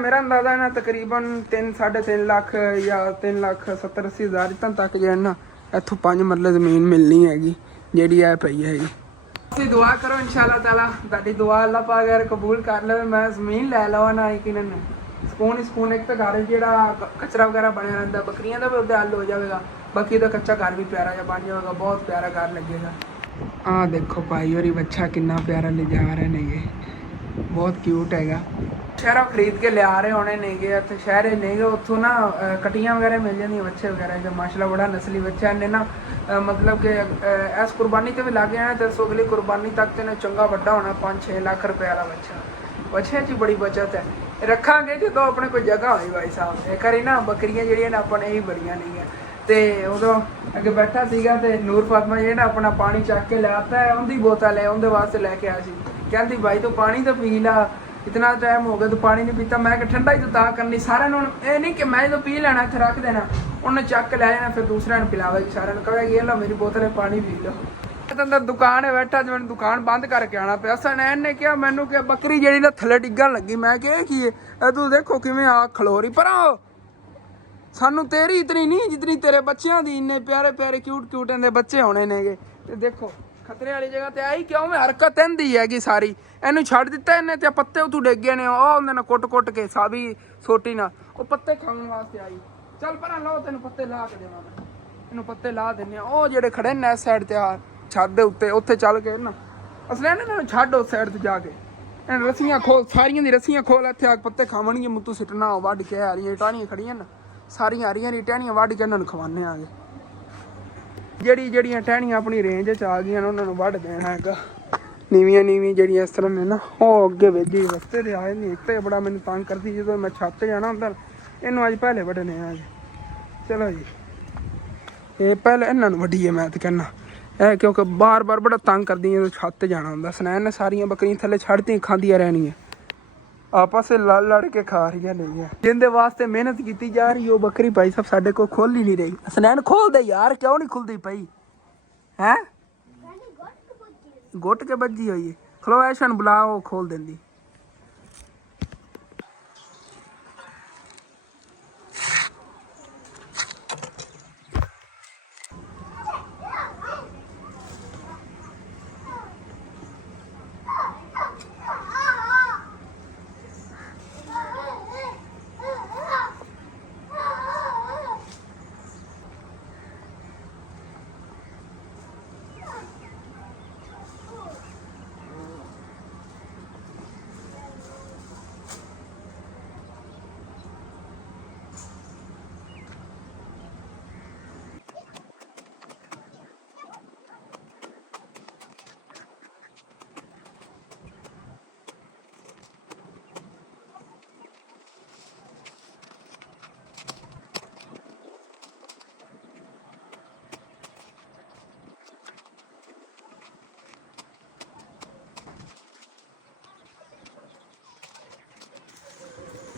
ਮੇਰਾ ਅੰਦਾਜ਼ਾ ਨਾ ਤਕਰੀਬਨ 3-3.5 ਲੱਖ ਜਾਂ 3,70,80,000 ਇੱਥੋਂ ਤੱਕ ਜਿਹੜਾ ਨਾ ਇੱਥੋਂ 5 ਮਰਲੇ ਜ਼ਮੀਨ ਮਿਲਣੀ ਹੈਗੀ ਜਿਹੜੀ ਇਹ ਪਈ ਹੈਗੀ। ਤੁਸੀਂ ਦੁਆ ਕਰੋ ਇਨਸ਼ਾਅੱਲਾ ਤਾਲਾ, ਤੁਹਾਡੀ ਦੁਆ ਅੱਲਾਹ ਪਾਕ ਅਗਰ ਕਬੂਲ ਕਰ ਲਵੇ ਮੈਂ ਜ਼ਮੀਨ ਲੈ ਲਵਾਂ ਨਾ, ਯਕੀਨਨ ਸਕੂਨ ਹੀ ਸਕੂਨ। ਇੱਕ ਤਾਂ ਘਰ ਜਿਹੜਾ ਕਚਰਾ ਵਗੈਰਾ ਬਣਿਆ ਰਹਿੰਦਾ, ਬੱਕਰੀਆਂ ਦਾ ਵੀ ਉਹਦੇ ਹੱਲ ਹੋ ਜਾਵੇਗਾ, ਬਾਕੀ ਉਹਦਾ ਕੱਚਾ ਘਰ ਵੀ ਪਿਆਰਾ ਜਿਹਾ ਬਣ ਜਾਵੇਗਾ, ਬਹੁਤ ਪਿਆਰਾ ਘਰ ਲੱਗੇਗਾ। ਆਹ ਦੇਖੋ ਭਾਈ ਹੋਰੀ ਬੱਚਾ ਕਿੰਨਾ ਪਿਆਰਾ ਲਿਜਾ ਰਹੇ ਨੇਗੇ, ਬਹੁਤ ਕਿਊਟ ਹੈਗਾ। ਸ਼ਹਿਰੋਂ ਖਰੀਦ ਕੇ ਲਿਆ ਰਹੇ ਹੋਣੇ ਨੇਗੇ, ਇੱਥੇ ਸ਼ਹਿਰੇ ਨੇਗੇ, ਉੱਥੋਂ ਨਾ ਕਟੀਆਂ ਵਗੈਰਾ ਮਿਲ ਜਾਂਦੀਆਂ ਬੱਚੇ ਵਗੈਰਾ, ਜੋ ਮਾਸ਼ਾਅੱਲਾ ਬੜਾ ਨਸਲੀ ਬੱਚਾ ਇਹਨੇ ਨਾ ਮਤਲਬ ਕਿ ਇਸ ਕੁਰਬਾਨੀ ਤੇ ਵੀ ਲੱਗ ਜਾਣਾ ਤੇ ਅਗਲੀ ਕੁਰਬਾਨੀ ਤੱਕ ਤੇ ਨੇ ਚੰਗਾ ਵੱਡਾ ਹੋਣਾ, 5-6 ਲੱਖ ਰੁਪਏ ਵਾਲਾ ਬੱਚਾ। ਬੱਚੇ 'ਚ ਬੜੀ ਬਚਤ ਹੈ। ਰੱਖਾਂਗੇ ਜਦੋਂ ਆਪਣੇ ਕੋਈ ਜਗ੍ਹਾ ਹੋਈ ਭਾਈ ਸਾਹਿਬ। ਇੱਕ ਵਾਰੀ ਨਾ ਬੱਕਰੀਆਂ ਜਿਹੜੀਆਂ ਨੇ ਆਪਾਂ ਨੇ ਇਹ ਬੜੀਆਂ ਨੇਗੀਆਂ, ਤੇ ਉਦੋਂ ਅੱਗੇ ਬੈਠਾ ਸੀਗਾ ਤੇ ਨੂਰ ਫਾਤਮਾ ਜਿਹੜਾ ਆਪਣਾ ਪਾਣੀ ਚੱਕ ਕੇ ਲਿਆਤਾ, ਉਹਦੀ ਬੋਤਲ ਹੈ ਉਹਦੇ ਵਾਸਤੇ ਲੈ ਕੇ ਆਇਆ ਸੀ। ਕਹਿੰਦੀ ਭਾਈ ਤੂੰ ਪਾਣੀ ਤਾਂ ਪੀ ਲਾ, ਇਤਨਾ ਟਾਈਮ ਹੋ ਗਿਆ ਤੂੰ ਪਾਣੀ ਨਹੀਂ ਪੀਤਾ। ਮੈਂ ਕਿ ਠੰਡਾ ਹੀ ਤਾਂ ਕਰਨੀ ਸਾਰਿਆਂ ਨੂੰ, ਇਹ ਨਹੀਂ ਕਿ ਮੈਂ ਜਦੋਂ ਪੀ ਲੈਣਾ ਇੱਥੇ ਰੱਖ ਦੇਣਾ, ਉਹਨੇ ਚੱਕ ਕੇ ਲੈ ਜਾਣਾ ਫਿਰ ਦੂਸਰਿਆਂ ਨੂੰ ਪਿਲਾਵੇਗੀ, ਸਾਰਿਆਂ ਨੂੰ ਕਹੇਗੀ ਇਹ ਲਓ ਮੇਰੀ ਬੋਤਲ ਹੈ ਪਾਣੀ ਪੀ ਲਓ। ਅੰਦਰ ਦੁਕਾਨ ਹੈ ਬੈਠਾ, ਜਿਵੇਂ ਦੁਕਾਨ ਬੰਦ ਕਰਕੇ ਆਉਣਾ ਪਿਆ। ਸਨੈਨ ਨੇ ਕਿਹਾ ਮੈਨੂੰ ਕਿ ਬੱਕਰੀ ਜਿਹੜੀ ਨਾ ਥੱਲੇ ਡਿੱਗਣ ਲੱਗੀ। ਮੈਂ ਕਿਹਾ ਇਹ ਕੀ ਹੈ? ਤੂੰ ਦੇਖੋ ਕਿਵੇਂ ਆ ਖਲੋਰੀ ਪਰ ਸਾਨੂੰ ਤੇਰੀ ਇਤਨੀ ਨਹੀਂ ਜਿਤਨੀ ਤੇਰੇ ਬੱਚਿਆਂ ਦੀ। ਇੰਨੇ ਪਿਆਰੇ ਪਿਆਰੇ ਕਿਊਟ ਇਹਦੇ ਬੱਚੇ ਹੋਣੇ ਨੇਗੇ, ਤੇ ਦੇਖੋ ਖਤਰੇ ਵਾਲੀ ਜਗ੍ਹਾ ਤੇ ਆਈ ਕਿਉਂ ਮੈਂ ਹਰਕਤ ਇਹਦੀ ਹੈਗੀ ਸਾਰੀ। ਇਹਨੂੰ ਛੱਡ ਦਿੱਤਾ ਇਹਨੇ ਤੇ ਪੱਤੇ ਉਥੋਂ ਡਿੱਗੇ ਨੇ, ਉਹ ਉਹਦੇ ਨਾਲ ਕੁੱਟ ਕੇ ਸਾਬੀ ਸੋਟੀ ਨਾਲ ਉਹ ਪੱਤੇ ਖਾਣ ਵਾਸਤੇ ਆਈ। ਚੱਲ ਪਰਾਂ ਲਓ ਤੈਨੂੰ ਪੱਤੇ ਲਾ ਕੇ ਦੇਵਾਂ ਮੈਂ, ਇਹਨੂੰ ਪੱਤੇ ਲਾ ਦਿੰਦੇ ਆ। ਉਹ ਜਿਹੜੇ ਖੜੇ ਨੇ ਇਸ ਸਾਈਡ ਤੇ ਆ ਛੱਤ ਦੇ ਉੱਤੇ, ਉੱਥੇ ਚੱਲ ਕੇ ਨਾ ਅਸਲ ਇਹਨਾਂ ਨੂੰ ਛੱਡ ਉਸ ਸਾਈਡ ਤੇ ਜਾ ਕੇ ਇਹਨਾਂ ਰੱਸੀਆਂ ਖੋਲ, ਸਾਰੀਆਂ ਦੀ ਰੱਸੀਆਂ ਖੋਲ, ਇੱਥੇ ਆ ਕੇ ਪੱਤੇ ਖਾਵਣਗੇ। ਮੁੱਤੂ ਸਿੱਟਣਾ ਵੱਢ ਕੇ ਆ ਰਹੀਆਂ ਟਾਹਣੀਆਂ ਖੜੀਆਂ ਨਾ, ਸਾਰੀਆਂ ਆ ਰਹੀਆਂ ਟਹਿਣੀਆਂ ਵੱਢ ਕੇ ਇਹਨਾਂ ਨੂੰ ਖਵਾਉਂਦੇ ਆਗੇ। ਜਿਹੜੀਆਂ ਟਹਿਣੀਆਂ ਆਪਣੀ ਰੇਂਜ 'ਚ ਆ ਗਈਆਂ ਨੇ ਉਹਨਾਂ ਨੂੰ ਵੱਢ ਦੇਣਾ ਹੈਗਾ। ਨੀਵੀਆਂ ਜਿਹੜੀਆਂ ਇਸ ਤਰ੍ਹਾਂ ਨੇ ਨਾ ਉਹ ਅੱਗੇ ਵੇਜੀ ਰਸਤੇ ਤੇ ਆ ਜਾਂਦੀ। ਇੱਕ ਤਾਂ ਬੜਾ ਮੈਨੂੰ ਤੰਗ ਕਰਦੀ ਜਦੋਂ ਮੈਂ ਛੱਤ ਤੇ ਜਾਣਾ ਹੁੰਦਾ, ਇਹਨੂੰ ਅੱਜ ਪਹਿਲੇ ਵੱਢਣੇ ਆ ਜੀ। ਚਲੋ ਜੀ ਇਹ ਪਹਿਲੇ ਇਹਨਾਂ ਨੂੰ ਵੱਢੀਏ ਮੈਂ ਤਾਂ ਕਹਿੰਦਾ ਇਹ, ਕਿਉਂਕਿ ਬਾਰ ਬੜਾ ਤੰਗ ਕਰਦੀ ਜਦੋਂ ਛੱਤ ਤੇ ਜਾਣਾ ਹੁੰਦਾ। ਸਨੈਨ ਨੇ ਸਾਰੀਆਂ ਬੱਕਰੀਆਂ ਥੱਲੇ ਛੱਡਤੀਆਂ, ਖਾਂਦੀਆਂ ਰਹਿਣੀਆਂ, ਆਪਸ ਵਿੱਚ ਲੜ ਕੇ ਖਾ ਰਹੀਆਂ ਨਹੀਂ। ਜਿੰਦੇ ਵਾਸਤੇ ਮਿਹਨਤ ਕੀਤੀ ਜਾ ਰਹੀ ਉਹ ਬੱਕਰੀ ਭਾਈ ਸਾਹਿਬ ਸਾਡੇ ਕੋਲ ਖੋਲ ਹੀ ਨਹੀਂ ਰਹੀ। ਸਨੈਨ ਖੋਲ ਦੇ ਯਾਰ, ਕਿਉਂ ਨਹੀਂ ਖੁੱਲਦੀ ਪਈ ਹੈ? ਗੁੱਟ ਕੇ ਵੱਜੀ ਹੋਈ ਹੈ। ਖਲੋ ਐਸ਼ਾ ਨੂੰ ਬੁਲਾ, ਉਹ ਖੋਲ ਦਿੰਦੀ।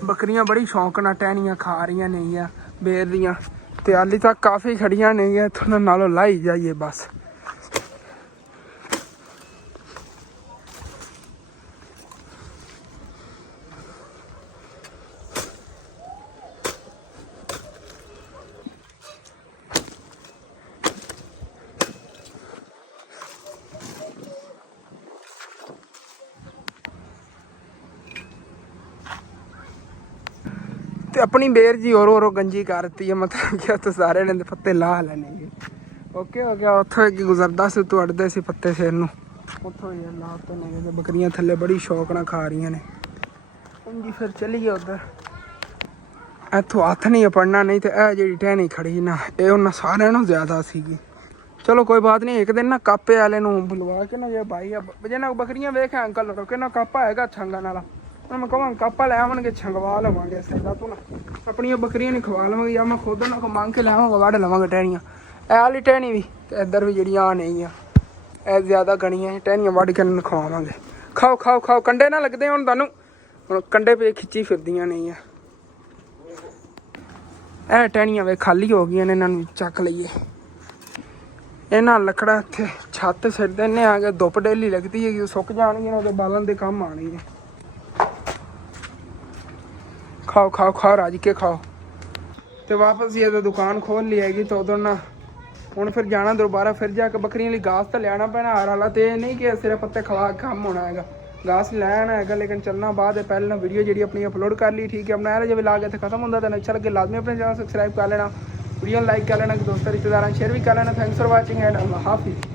ਬੱਕਰੀਆਂ ਬੜੀ ਸ਼ੌਂਕ ਨਾਲ ਟਹਿਣੀਆਂ ਖਾ ਰਹੀਆਂ ਨੇਗੀਆਂ ਬੇਰ ਦੀਆਂ ਤੇ ਹਾਲੀ ਤੱਕ ਕਾਫੀ ਖੜੀਆਂ ਨੇਗੀਆਂ ਇੱਥੋਂ ਨਾਲੋਂ ਲਾਈ ਜਾਈਏ ਬਸ। ਤੇ ਆਪਣੀ ਬੇਰ ਜੀ ਹੋਰ ਗੰਜੀ ਕਰਤੀ ਹੈ ਮਤਲਬ ਕਿ ਉੱਥੇ ਸਾਰੇ ਨੇ ਪੱਤੇ ਲਾਹ ਲੈਣੇ ਓਕੇ ਹੋ ਗਿਆ। ਉੱਥੋਂ ਇੱਕ ਗੁਜ਼ਰਦਾ ਸੀ ਤੂੰ ਅੜਦੇ ਸੀ ਪੱਤੇ ਸਿਰ ਨੂੰ ਉੱਥੋਂ ਹੀ ਲਾਹ ਤੋਂ ਨੇ ਤੇ ਬੱਕਰੀਆਂ ਥੱਲੇ ਬੜੀ ਸ਼ੌਕ ਨਾਲ ਖਾ ਰਹੀਆਂ ਨੇ। ਜੀ ਫਿਰ ਚੱਲੀਏ ਉੱਧਰ। ਇੱਥੋਂ ਹੱਥ ਨਹੀਂ ਪੜਨਾ ਨਹੀਂ ਤੇ ਇਹ ਜਿਹੜੀ ਟਹਿਣੀ ਖੜੀ ਨਾ ਇਹ ਉਹਨਾਂ ਸਾਰਿਆਂ ਨੂੰ ਜ਼ਿਆਦਾ ਸੀਗੀ। ਚਲੋ ਕੋਈ ਬਾਤ ਨਹੀਂ। ਇੱਕ ਦਿਨ ਨਾ ਕਾਪੇ ਵਾਲੇ ਨੂੰ ਬੁਲਵਾ ਕੇ ਨਾ ਜੇ ਭਾਈ ਜੇ ਨਾ ਬੱਕਰੀਆਂ ਵੇਖਿਆ ਅੰਕਲ ਰੋਕੇ ਨਾ ਕਾਪਾ ਹੈਗਾ ਛੰਗਾਂ ਵਾਲਾ ਹੁਣ ਮੈਂ ਕਹਾਂ ਕਾਪਾ ਲੈ ਆਵਣਗੇ ਛੰਗਵਾ ਲਵਾਂਗੇ ਸਦਾ ਤੂੰ ਨਾ ਆਪਣੀਆਂ ਬੱਕਰੀਆਂ ਨਹੀਂ ਖਵਾ ਲਵਾਂਗੇ ਜਾਂ ਮੈਂ ਖੁਦ ਉਹਨਾਂ ਕੋਲ ਮੰਗ ਕੇ ਲਿਆਵਾਂਗਾ ਵੱਢ ਲਵਾਂਗੇ ਟਹਿਣੀਆਂ। ਇਹ ਵਾਲੀ ਟਹਿਣੀ ਵੀ ਤੇ ਇੱਧਰ ਵੀ ਜਿਹੜੀਆਂ ਆ ਨਹੀਂ ਆ ਇਹ ਜ਼ਿਆਦਾ ਗਣੀਆਂ ਟਹਿਣੀਆਂ ਵੱਢ ਕੇ ਇਹਨਾਂ ਨੂੰ ਖਵਾਵਾਂਗੇ। ਖਾਓ ਖਾਓ ਖਾਓ ਕੰਡੇ ਨਾ ਲੱਗਦੇ ਹੁਣ ਤੁਹਾਨੂੰ ਹੁਣ ਕੰਡੇ ਪੇ ਖਿੱਚੀ ਫਿਰਦੀਆਂ ਨਹੀਂ ਆ। ਇਹ ਟਹਿਣੀਆਂ ਵੇ ਖਾਲੀ ਹੋ ਗਈਆਂ ਨੇ ਇਹਨਾਂ ਨੂੰ ਚੱਕ ਲਈਏ। ਇਹਨਾਂ ਲੱਕੜਾਂ ਇੱਥੇ ਛੱਤ ਸਿਰ ਦਿੰਦੇ ਆ ਕੇ ਧੁੱਪ ਡੇਲੀ ਲੱਗਦੀ ਹੈਗੀ ਸੁੱਕ ਜਾਣਗੀਆਂ ਉਹਦੇ ਬਾਲਣ ਦੇ ਕੰਮ ਆਉਣਗੇ। ਖਾਓ ਖਾਓ ਖਾਓ ਰਾਜ ਕੇ ਖਾਓ। ਤੇ ਵਾਪਸ ਇਹ ਦੁਕਾਨ ਖੋਲ ਲਈ ਹੈਗੀ ਤਾਂ ਉਦੋਂ ਨਾ ਹੁਣ ਫਿਰ ਜਾਣਾ ਦੁਬਾਰਾ ਫਿਰ ਜਾ ਕੇ ਬੱਕਰੀਆਂ ਲਈ ਘਾਸ ਤਾਂ ਲਿਆਣਾ ਪੈਣਾ ਹਰ ਹਾਲਾ ਤੇ ਇਹ ਨਹੀਂ ਕਿ ਸਿਰਫ ਪੱਤੇ ਖਵਾ ਕੇ ਕੰਮ ਹੋਣਾ ਹੈਗਾ घास लाना है लेकिन चलना बाद है। पहले वीडियो जी अपनी अपलोड कर ली ठीक है। अपना जब लाग इतने खत्म होता तो अच्छा लगे लाजमी अपने चैनल सब्सक्राइब कर लेना वीडियो लाइक कर लेना दोस्तों रिश्तेदार शेयर भी कर लेना। थैंक्स फॉर वाचिंग एंड अल्लाह हाफिज़।